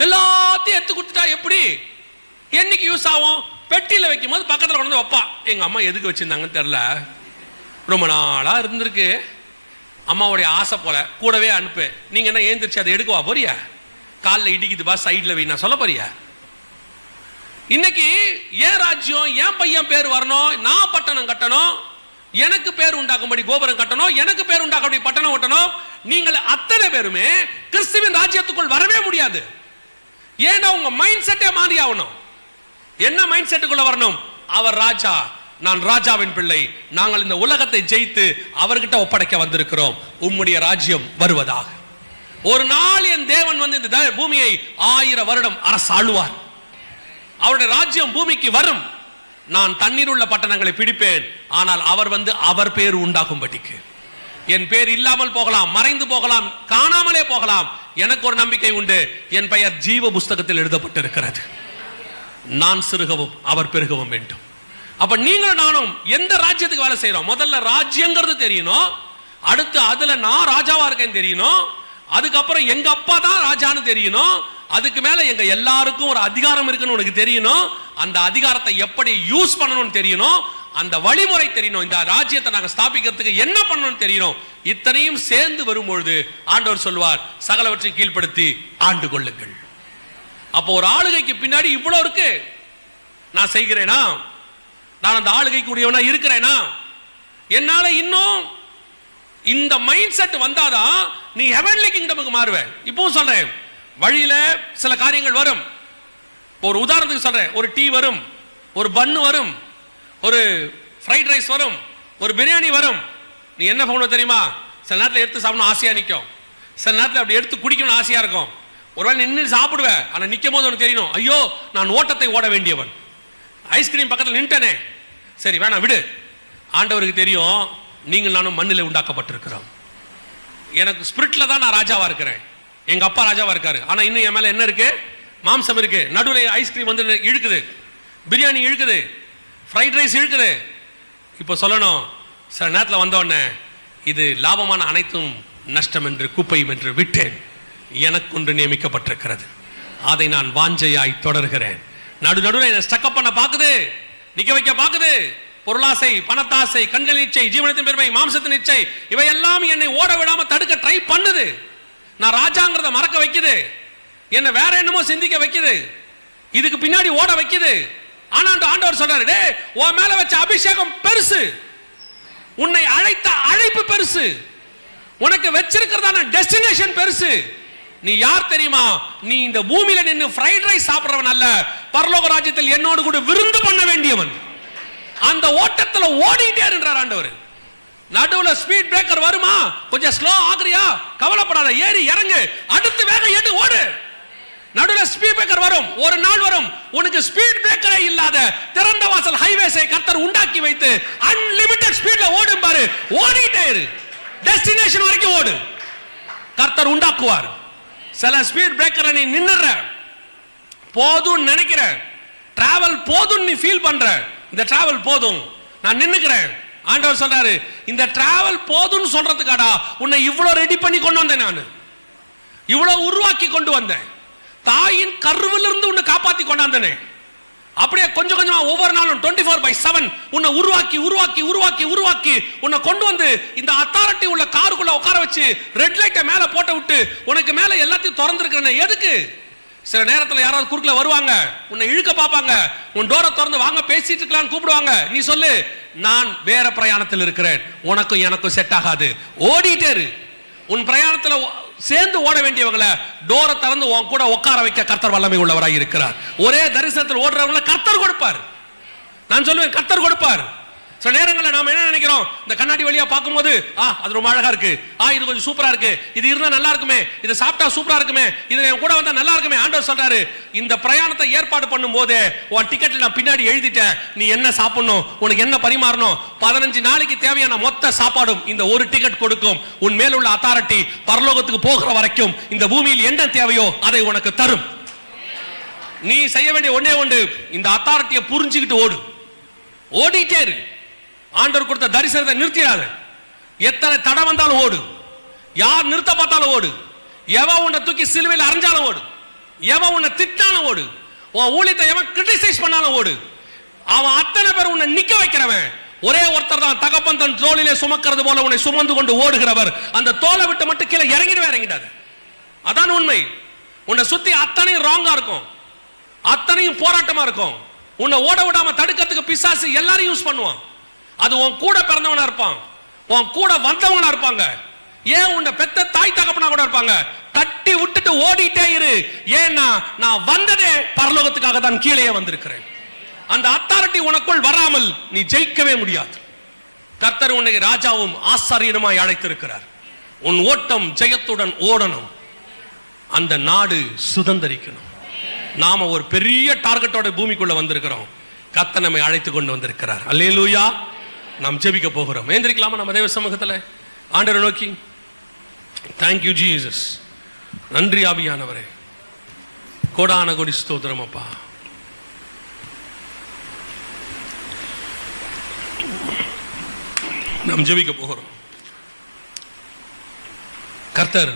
எல்லாத்தையும் எடுத்து கொடுத்துட்டா எப்படி? என்னைக்கு யூஸ் ஆகும்? பெட்டியில் வைக்கும் போது பக்கத்தில் கொண்டு வைப்பா. எங்க அம்மா எதுக்கு வச்சிருந்தாங்கன்னு தெரியல, ரொம்ப நாளாக இருந்திருக்கு, அம்மாவுடைய ஆசை போல கூடவே அனுப்பு. நீங்கள் என்ன ஏந்திரிச்சு அதை எடுக்கவா போறியா? காலில் இடிக்குதுப்பா, சைடில் வை நான் சொல்ல போறியா? இன்னைக்கு ஏன் ராஜ்யம், ஏன் பையன் பேர் வரணும், நான் பட்டணம் கட்டணும், எனக்கு பேர் உண்டாக்கும்படி கோபுரம் கட்டணும், எனக்கு பேர் உண்டாக்கும்படி பட்டணம் கட்டணும். நீங்கள் அத்தனை பேருமே கிறிஸ்துவின் ராஜ்யத்துக்குள் வரவே முடியாது. ஏன்னா உங்க மைண்ட் செட்டே மாறி ஆகணும். என்ன மைண்ட் செட்டுக்குள்ள வரணும்? அவர் ராஜா, நான் ராஜாவின் பிள்ளை, நாங்கள் இந்த உலகத்தை ஜெயித்து அவர்கிட்ட ஒப்படைக்க வந்திருக்கிறோம். உம்முடைய ராஜ்யம் வருவதாக. ஒரு நாள் என் தேவன் வந்து இந்த பூமியை 1000 வருடம் அரசாளுவார். அவருடைய ராஜ்யம் பூமிக்கு வரும். நான் தண்ணீர் உள்ள பட்டணங்களை பிடிப்பேன். ஆனால் அவர் வந்து அவர் பேர் உண்டாகும்படிக்கு. என் பேர் இல்லாமல் போகலாம், மறைந்து போகலாம், காணாமலே போகலாம். எனக்கு ஒரு நம்பிக்கை உண்டு, என் பெயர் ஜீவ புஸ்தகத்தில் எழுதப்பட்டிருக்கிறது. நான் சிறுகவும் அவர் பெருகவும் வேண்டும். அப்ப நீங்களும் நானும் எந்த ராஜ்யத்துக்கு வேலை செய்யறோம்? முதல்ல ராஜ்யங்கிறது தெரியணும், அடுத்து அதுல நான் ராஜாவா இருக்கேன்னு தெரியணும், அதுக்கப்புறம் எங்க அப்பா தான் ராஜான்னு தெரியணும், அதுக்கு மேல எங்க எல்லாருக்கும் ஒரு அதிகாரம் இருக்குன்னு உனக்கு தெரியணும். அந்த அதிகாரத்தை எப்படி யூஸ் பண்ணணும்னு தெரியணும், அந்த வழிமுறை தெரியணும். இந்த ராஜ்யத்தை நாங்க ஸ்தாபிக்கிறதுக்கு என்ன பண்ணணும்னு தெரியணும். இத்தனையும் சேர்ந்து வரும்பொழுது ஆண்டவர் சொல்வார், சகலவற்றை கீழ்ப்படுத்தி ஆண்டு கொள்ளுங்கள். அப்போ ஒரு ஆளுகைக்கு பின்னாடி இவ்வளவு இருக்கு. நான் செய்கிறேனா? நான் அந்த ஆளுகைக்கு உரியவனா இருக்கிறேனா? என்னால இன்னும் இந்த மைண்ட் செட் வந்தாதான் நீ ஹெவன்லி கிங்டமுக்கு மாறுவ. இப்பவும் சொல்றேன், வழியில சில காரியங்கள் வரும். ஒரு உதாரணத்துக்கு சொல்றேன், ஒரு டீ வரும், ஒரு பன்னு வரும், ஒரு ஃப்ரைட் ரைஸ் வரும், ஒரு பிரியாணி வரும். நீ என்ன பண்ணணும் தெரியுமா? சில நேரத்தில் எடுத்து சாப்பிடணும் ஆசையா நிற்கும், சில நேரத்தில் அப்படி எடுத்து குடிக்கணும் ஆசையா இருக்கும். ஒருவேளை நின்று சாப்பிடுவேன், ஆனால் நிற்கும் போது உனக்கு தெரியணும், ஐயோ நான் ஓட்டத்தை ஓட வேண்டியவன், ஐஸ்கிரீம் பக்கத்தில் நின்ட்டனே, சரி வேணாம் விடு. ஆண்டவருக்கு தெரியும் நீங்கள் நானும் மண்ணில் உண்டாக்கப்பட்டிருக்கிறோம். எனக்கு ஸ்பிரிட்ல தான் நான் ராஜாவா இருக்கிறேன், எங்க அப்பா ராஜாவா இருக்காரு. ஆனா இன்னும் என் மேல என்ன இருக்கு? மாம்சம் இருக்கு. நடுவில் ஐஸ்கிரீம் வந்து இழுக்குது, பிரியாணி இழுக்குது, ஃப்ரைட் ரைஸ் இழுக்குது. இப்போ சொல்லணும், சில நேரத்தில் வந்தோடனே இது லாபமான அனைத்தும் நஷ்டம் என்று குப்பையும் என்று விட்டேன், எனக்கு ஒன்று நியமிக்கப்பட்டிருக்கிறது, அதை நான் வாஞ்சையாய் தொடர்கிறேன். நடுவில் என்ன ஸ்டக்கப் பண்ண பாக்குது, நிக்க வைக்க பாக்குது. பொருளாசை, பணத்தாசை, கண்கள் இச்சை, ஜீவனத்தின் பெருமை, மாம்சத்தின் இச்சை, இவையெல்லாம் என்னை ஓட விடாம தடுக்க ட்ரை பண்ணுது. நான் ராஜாங்கிறத மறக்க வைக்குது, என்ன வேற என்னமோ சிந்திக்க வைக்குது, இதுக்கு பின்னாடி ஓட வைக்குது. ஆனா ஆண்டவர் சொல்றாரு, டேய் உன் மேல வச்ச அபிஷேகம் பெருசு, உன்னை அழைத்த அழைப்பு பெருசு, உனக்கு வச்சிருக்கிறதான டெஸ்டினேஷன் பெருசு. நீ யார் தெரியுமா? நீ இந்த பூமியில நின்று ஃப்ரைட் ரைஸ் சாப்பிடுறவன் அல்ல, பரலோக ராஜ்யத்தில் என்னோடு கூட விருந்து பண்ண வேண்டியவன். அந்த ஓட்டத்துல ஓடிட்டே இருந்தார் ஆண்டவர். நடுவுல ஸ்பீட் பிரேக்கர் வருமா, கொஞ்சம் ஸ்லோ ஆகுறியா, கவலைப்படாத, ஏறி இறங்கு, அடுத்து வேகம் ஏறி ஓடு. நடுவுல ஸ்பீட் பிரேக்கர் வரும், ஒரு நாள் வரும் உனக்கு ஸ்பீட் பிரேக்கரே இல்லாத திறந்த வாசல் ஹைவேஸை கர்த்தர் உண்டாக்கி வைத்து அன்லிமிட்டட் ஸ்பீட்ல ஓடும் பாரு, ஓடிட்டே இரு, டெஸ்டினேஷன் வரைக்கும் ஓடு, கர்த்தர் உண்டாக்குவார். சில ஸ்பீட் பிரேக்கரை நீ நின்னுற, போதும் நினைக்கிற, டிராவல் போதும் நீ ஃபீல் பண்ற, இந்த டிராவல் போதும் நான் நின்னுக்கிறேன். ஆண்டவர் சொல்றாரு, இந்த டிராவல் போதும்னு சொல்றதுக்காடா உன்னை இவ்வளவு ரெடி பண்ணி கொண்டு வந்தேன், நான் இவ்வளவு உருவாக்கி கொண்டு வந்தேன், தாயின் கருவிலிருந்து உன்னை காப்பாத்தி கொண்டாந்தனே. அப்படியே கொஞ்சம் கொஞ்சமா ஒவ்வொரு நாளும் 24/7 உன்னை உருவாக்கி உருவாக்கி உருவாக்கி உருவாக்கி உன்னை கொண்டு வந்து இந்த அத்தாரிட்டி உள்ள காருக்குள்ள உட்கார வச்சு ரெட் லைட்டை மேல போட்டு விட்டு உனக்கு மேல எல்லாத்தையும் திறந்துருக்கிறேன். எதுக்கு? சில நேரத்தில் யாராவது குறுக்கல வருவாங்க, உன்னை இழுக்க பார்ப்பாங்க, உன் டோரை திறந்து வாங்க பேசிட்டு இருக்கலாம்னு கூப்பிடுவாங்க. நீ சொல்லு, நான் வேற பிரயாணத்தில் இருக்கிறேன், உனக்கும் எனக்கும் செட் ஆகாது, ஓடிட்டே இரு. உன் பிரயாணத்தில் சேர்ந்து ஓட வேண்டியவங்களை டோரை திறந்து உன் கூட உட்கார வைக்க கர்த்தர் வல்லமை உள்ளவராய் இருக்கிறார். ஒரே தரிசனத்தில் ஓடுறவங்களை கர்த்தர் கொடுப்பார். நான் சொல்லுவேன், கர்த்தர் கொடுப்பார். சில நேரங்களில் நாம என்ன நினைக்கிறோம், இந்த கண்ணாடி வழியா பார்க்கும்போது அது ரொம்ப அழகா இருக்கு, இது கொஞ்சம் சூப்பரா இருக்கு, இது இருந்தா நல்லா இருக்குமே, இது சாப்பிட்டா சூப்பரா இருக்குமே, இது என் கூட வந்தா நல்லா இருக்குமே. ஆண்டவர் சொல்றாரு, இந்த பிரயாணத்தை ஏற்பாடு பண்ணும் போது உன் டிக்கெட்ல நான் பின்னாடி எழுதிட்டேன், நீ என்ன சாப்பிடணும், உனக்கு என்ன பரிமாறணும், 15 நாளைக்கு தேவையான மொத்த சாப்பாடும் இந்த ஒரு டிக்கெட் கொடுக்கும். உன் மேல் உள்ள அத்தாரிட்டி பரலோகத்துக்கு போகிற வரைக்கும் இந்த பூமியில் என்ன தேவையோ அதை உனக்கு தரும். நீ செய்ய வேண்டிய ஒன்னே ஒன்று, இந்த அத்தாரிட்டியை புரிஞ்சுக்கிட்டு ஓடு, ஓடிட்டே இரு. ஆண்டவர் கொடுத்த தரிசனத்தை நிறுத்திடாத. எத்தனை தடை வந்தாலும் ஓடு, யார் நிறுத்த பார்த்தாலும் ஓடு, எவன் உன்னை தூக்கி சிலுவையில் அரைஞ்சாலும் ஓடு, எவன் உன்னை திட்டாலும் ஓடு, உன் ஊழியத்தை எவன் கிரிட்டிசைஸ் பண்ணாலும் ஓடு. அவன் அத்தனை பேர் உன்னை நிக்க வைக்கிறவன், ஒரே ஒருத்தர் தான் தகப்பன் தன் தோளிலே சுமக்கிறது போல உன்னை சுமந்து கொண்டு ஓடுகிறவர். அந்த தோலை விட்டு மட்டும் கீழே இறங்கிடாது. அதான் உண்மை. உன்னை சுத்தி அத்தனையும் ராங்கா இருக்கும், அத்தனையும் போராட்டமா இருக்கும். உன்னை ஓட விடாம தடுக்கிறதுக்கு பிசாசு எல்லாரையும் யூஸ் பண்ணுவான். அது உன் கூட பிறந்தவனா இருப்பான், உன் கூட வந்தவங்களா இருப்பாங்க, ஏன் உன்னை பெத்த தாய் தகப்பனா கூட இருப்பாங்க. தட்டி விட்டுட்டு ஓடிட்டே இரு. ஏன்னா நான் வந்ததே பரலோகத்துக்காக தான் கீழே வந்திருக்கிறேன். அந்த அத்தாரிட்டி உனக்குள் வராமல் நீ ஜெயிக்கவே முடியாது. கர்த்தர் உன்னை ராஜாவும் ஆசாரியனுமாய் அழைத்திருக்கிறார். உன் ஓட்டம் ஜெயத்துடன் ஓடணும், அந்த நாடு சுதந்தரிக்கணும். நாம ஒரு பெரிய டார்கெட்டோட பூமிக்குள்ள வந்திருக்கிறோம். கர்த்தர் நம்மை அழைத்து கொண்டு வந்திருக்கிறார். அல்லேலூயா. நாம் ஜெபிக்க போகிறோம். ஏந்திரிக்கலாமா நம்ம தேவ சமூகத்தில் ஆண்டவரை நோக்கி? Thank you Jesus. நன்றி ஆவியானவரே. கோடான கோடி ஸ்தோத்திரம் அப்பா. நாம் ஜெபிக்க போகிறோம். கர்த்தர்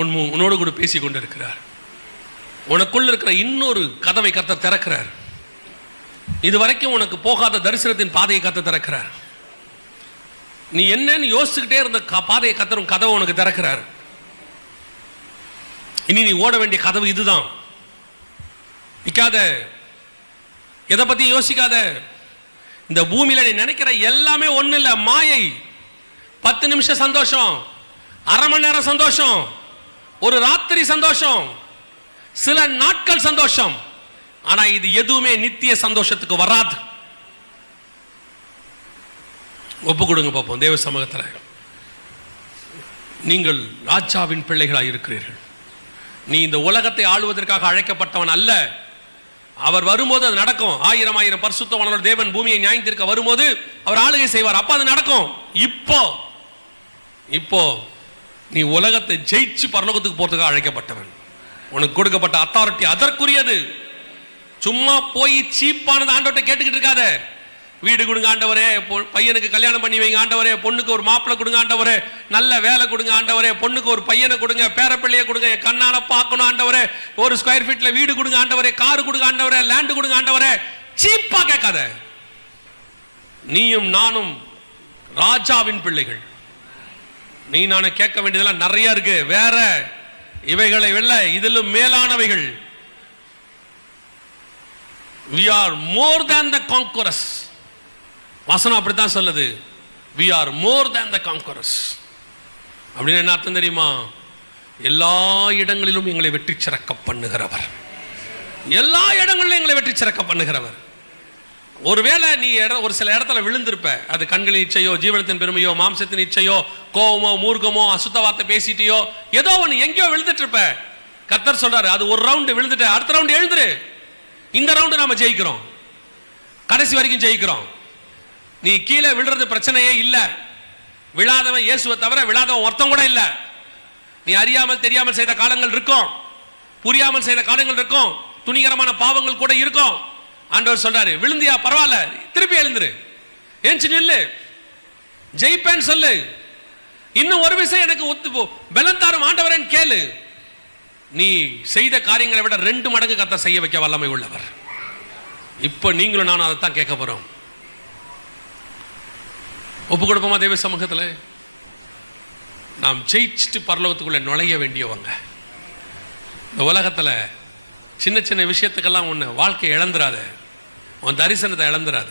உன்னோடு கூட பேசி கொண்டிருக்கிறார். உனக்குள்ள இருக்கிற இன்னொரு கதவை கர்த்தர் திறக்கிறார். இதுவரைக்கும் உனக்கு போகாத தரிசனத்தின் பாதையை கர்த்தர் திறக்கிறார். நீ என்னன்னு யோசிச்சுக்கிட்டே இருந்த பாதையை கர்த்தர் கதவை உனக்கு திறக்கிறார். இனி நீ ஓட வேண்டிய கதவு இதுதான். நிக்காத, எதை பத்தி யோசிக்காத. இந்த பூமியில நீ நினைக்கிற எல்லாமே ஒண்ணு இல்ல, மாயை. 10 நிமிஷம் சந்தோஷம், அரை மணி நேரம் சந்தோஷம், ஒரு ராத்திரி சந்தோஷம், சில நாட்கள் சந்தோஷம். ஆனா இது எதுவுமே நித்திய சந்தோஷத்துக்கு வராது. ஒப்பு கொடுங்க பார்ப்போம் தேவ சமூகத்தில். நீங்கள் ராஜாவின் பிள்ளைகளாக இருக்கிறீர்கள். நீ இந்த உலகத்தை ஆளுவதற்காக அழைக்கப்பட்டவன் அல்ல. அவர் வரும்போது அது நடக்கும். 1000 பரிசுத்தவான்களோட தேவன் பூமியை நியாயத்திற்க வரும்போது அவர் ஆளுகை செய்வார். அப்ப அது நடக்கும். இப்போ நீ உலகத்தை ஜெயிச்சு பரலோகத்துக்கு போறதுக்காக அழைக்கப்பட்டவன். உனக்கு கொடுக்கப்பட்ட அத்தாரிட்டி அதற்குரியது. சும்மா போய் சீப்பானது ஆண்டவர்கிட்ட கேட்டுக்கிட்டு இருக்காத. வீடு கொடுங்க ஆண்டவரே, பையனுக்கு கல்யாணம் பண்ணி வைங்க ஆண்டவரே, பொண்ணுக்கு ஒரு மாப்பிள்ளை கொடுங்க ஆண்டவரே, நல்ல வேலை கொடுங்க ஆண்டவரே, பொண்ணுக்கு ஒரு பையனை கொடுங்க, பேரப்பிள்ளையை கொடுங்க, என் கண்ணால பார்க்கணும் ஆண்டவரே, ஒரு ஸ்கொயர் ஃபீட்ல வீடு கொடுங்க ஆண்டவரே, காரு கொடுங்க ஆண்டவரே, லேண்டு கொடுங்க ஆண்டவரே. சீப்பா கேட்காத. நீயும் நானும் ராஜாவின் பிள்ளைகள். நீ நானும் கேட்க வேண்டியதெல்லாம் நிறைய இருக்கு. வேற இவைகளை வெல்ல இதிலும் மேலானவைகள். We are more than the conquerors. வசனம் அப்படித்தான் சொல்லுது. We are more than the conquerors. அப்படின்னு என்ன அர்த்தம் தெரியுமா? எல்லா இடங்களிலும் எங்களை வெற்றி சிறக்க பண்ணுகிறவர். எல்லா இடங்களிலும் எங்களை வெற்றி சிறக்க பண்ணுகிறவர். ஒருவேளை நீ ஒரு சில இடத்துல விழுந்திருப்ப. அது கண்களின் இச்சையோ, ஜீவனத்தின் பெருமையோ, மாம்சத்தின் இச்சையோ, கோபமோ, மூர்க்கமோ, அசுத்த வார்த்தை பேசிட்டியோ, ஏதோ ஒன்று எங்கேயோ விழுந்துட்டு இருப்ப. கர்த்தர் சொல்றாரு, அது ஒரு ரவுண்டு விழுந்துட்ட, அடுத்த ரவுண்டு எழுந்துரு. இந்த ரவுண்டு நாம ஜெயிக்கிறோம், கடைசி வரைக்கும் ஜெயிக்கிறோம். நீ கீழே விழுறது பிரச்சனையே இல்லை. விழாதவன் இயேசுவை தவிர விழாதவன் ஒருத்தம் கூட இல்லை. நீ அறியாமல் தெரியாமல் செய்த காலங்கள் இருக்கும், புரியாமல் செய்த காலங்கள் இருக்கும், துணிகரமான பாவங்கள் கூட இருக்கும். ஆண்டவர் சொல்றாரு, விழுந்தியா பரவாயில்ல, திருப்பி எழுந்துரு, ஏஞ்சி நில்லு, ஜெயிப்பேன்னு சொல்லு. இன்னும் ஒரு விஷயம் எனக்கு பலம் தாரும் ஆண்டவரேன்னு கேளு. நீ செய்த காரியங்களை விட 2 மடங்கு கர்த்தர் செய்ய வைக்க வல்லமை உள்ளவர். இப்ப நீங்களும் நானும் அதைத்தான் கேட்க போறோம். ஒப்பு கொடுப்போமா தேவ சமூகத்தில்? நாம் ஜெயிச்சுட்டு பரலோகத்துக்குள்ள நுழைய வேண்டியவங்க. இந்த உலகத்தில் சின்ன சின்ன விஷயத்துக்கெல்லாம் ஒன்று வாழ்க்கையை இழந்துடாத, உன் தரிசனத்தை இழந்துடாத,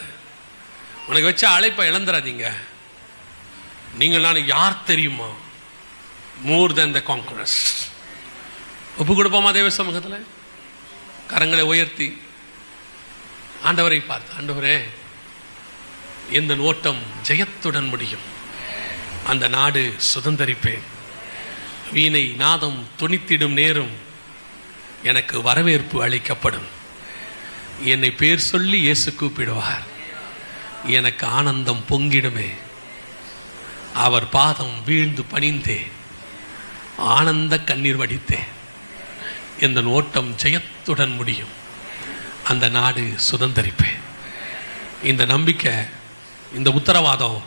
உனக்கு வச்ச அழைப்பை இழந்துடாதீங்க. நீங்கள் நான் யார் தெரியுமா? மோர் தென் த கான்கரர்ஸ். ஒப்பு கொடுப்போமா தேவ சமூகத்தில்? கரங்களை உயர்த்தி ஆண்டவரை பார்த்து, ஆண்டவரே எந்த ஓட்டம் ஜெயத்துடன் முடியும், அந்த நாடு சுதந்தரிப்பேன். வீணை நாதம் துணித்திடும் நேரம் எனக்கு வரவேற்பு அளிக்கப்படும். என்னை பேர் சொல்லி இயேசு கூப்பிடுவார், எனக்கு ஆனந்தம் பொங்கிடுமே. அவர் பாதம் வீழ்ந்து பணிந்தே ஆனந்த கண்ணீர் வடித்தேன். எந்த ஓட்டம் ஜெயத்துடன் முடியும், அந்த நாடு சுதந்தரிப்பேன். இந்த நம்பிக்கை, இந்த உத்தரவாதம்,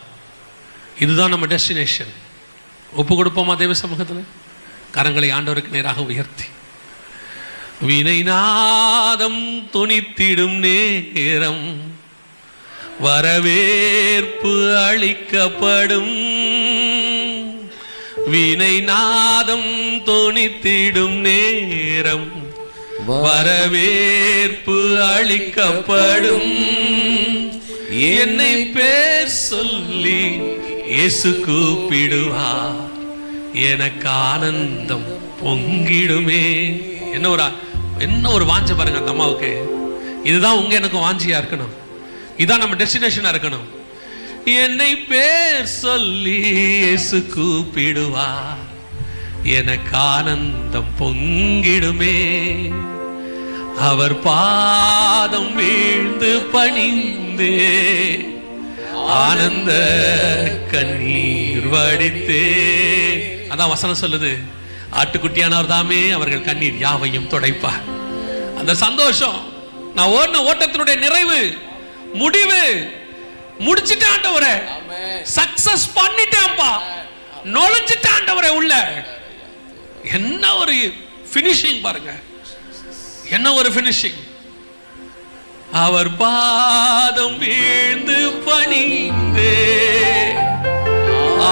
இதுதான் நம்ம டெஸ்டினேஷன். ஒப்பு கொடுப்போமா தேவ சமூகத்தில்? கரங்களை ஆண்டவருக்கு நேராக உயர்த்தி, வீணை நாதம் துணித்திடும் நேரம் வரவேற்பு அளிக்கப்படும், வீணை நாதம் தொனித்திடும் நேரம், வரவேற்பு அளிக்கப்படும். என்னை பேர் சொல்லி இயேசு கூப்பிடுவார், எனக்கு ஆனந்தம் பொங்கிடுமே. என்ன ஒரு வாஞ்சை பாருங்க அந்த அம்மாவுக்கு. இதுதான் உங்க எனக்கு வாஞ்சியா இருக்கணும், இதான் நம்ம டெஸ்டினேஷனா இருக்கணும். என்னை பேர் சொல்லி இயேசு கூப்பிடுவார், எனக்கு ஆனந்தம் பொங்கிடுமே. அவர் பாதம் வீழ்ந்து பணிந்தே, ஆனந்த கண்ணீர் வடித்தே. அதான் வசனம் சொல்லுது, ஆட்டுக்குட்டியானவர் தாமே அவர்கள் கண்ணீர் யாவையும் துடைப்பார். அந்த சந்தோஷம், நான் ஓடின ஓட்டத்தினுடைய நிறைவு, முடிவு, முடிச்சிட்டேன் ஆண்டவரே, சக்சஸ் பண்ணிட்டேன்ப்பா, நுழைஞ்சிட்டேன் ஆண்டவரே உள்ள. என்ன ஒரு ஃபினிஷிங் பாருங்க, என்ன ஒரு ஃபினிஷிங். அவர் பாதம் வீழ்ந்து பணிந்தே,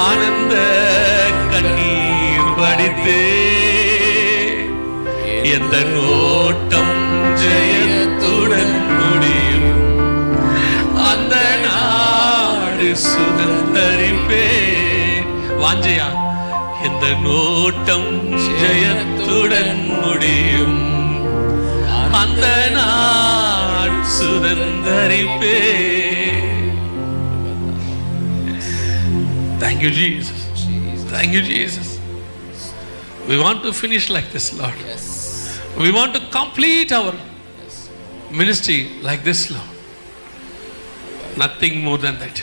ஆனந்த கண்ணீர் வடித்தே, எந்த நோட்டம் ஜெயத்துடன் முடியும், அந்த நாடு சுதந்தரிப்பே. வாஞ்சையா, எந்த நோட்டம் ஜெயத்துடன் முடியும், அந்த நாடு சுதந்தரிப்பே. Thank you, Jesus. Thank you, Jesus. We want to finish like this, Lord. We want to complete our ministry like this, Lord. Nothing more than that.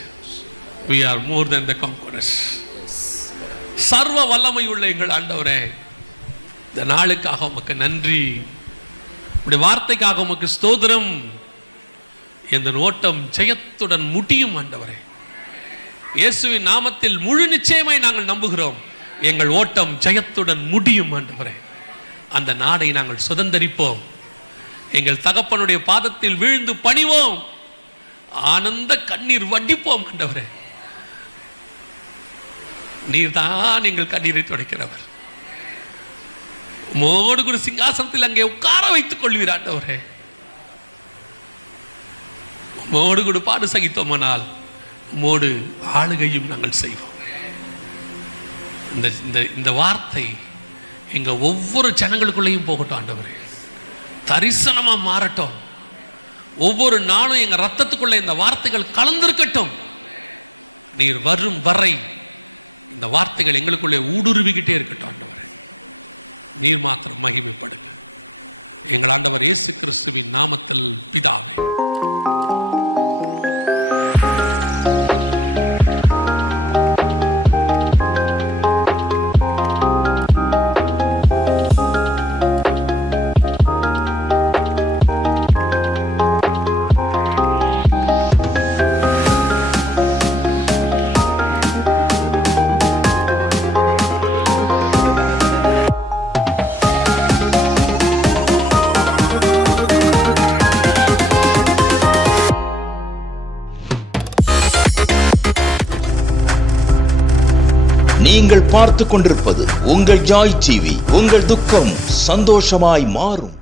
We are more than the conquerors. சர்வ வல்லமை உள்ள எங்கள் ஆண்டவரே, இந்த நாளுக்காக உமக்கு நன்றி, உடைய வார்த்தைக்காக உமக்கு ஸ்தோத்திரம். இந்த ஓட்டம் ஜெயத்துடன் முடியும் ஆண்டவரே. இயேசுவின் நாமத்தில் முழு நிச்சயமாய் நாங்கள் நம்புகிறோம், எங்கள் ஓட்டம் ஜெயத்துடன் முடியும் ஆண்டவரே. அந்த நாடை நாங்கள் சுதந்தரிப்போம், எங்கள் தகப்பனுடைய பாதத்தில் வீழ்ந்து பணிவோம், ஆனந்த கண்ணீர் வடிப்போம் ஆண்டவரே. நீர் தான் எங்கள் கண்ணீரை துடைக்கிறவர். உம்மோடு கூட சிங்காசனத்தில் அங்கே உட்கார வைத்துக் கொள்வீர் ஆண்டவரே. உம்மோடு கூட பாடு சகித்தோமானால் உம்மோடு ஆளுகையும் நாங்கள் செய்வோம். இந்த வார்த்தை எங்க ஒவ்வொரு ஜனங்களுக்குள்ளேயும் போகட்டும் ஆண்டவரே, தரிசனமா மாறட்டும். ஒவ்வொரு நாளும் எங்க ரத்தத்துக்குள்ள இந்த வார்த்தைகள் கலந்திருக்கட்டும். நீர் வரும் வரை இந்த வார்த்தைகள் எங்களுக்குள்ளே ஊடுருவிக்கிட்டே இருக்கட்டும் ஆண்டவரே. நீர் மாத்திரம் மகிமைப்படுங்க. எங்கள் ஆண்டவர் இயேசு கிறிஸ்துவின் நாமத்தில் பிதாவே. நீங்கள் பார்த்துக் கொண்டிருப்பது உங்கள் ஜாய் டிவி. உங்கள் துக்கம் சந்தோஷமாய் மாறும்.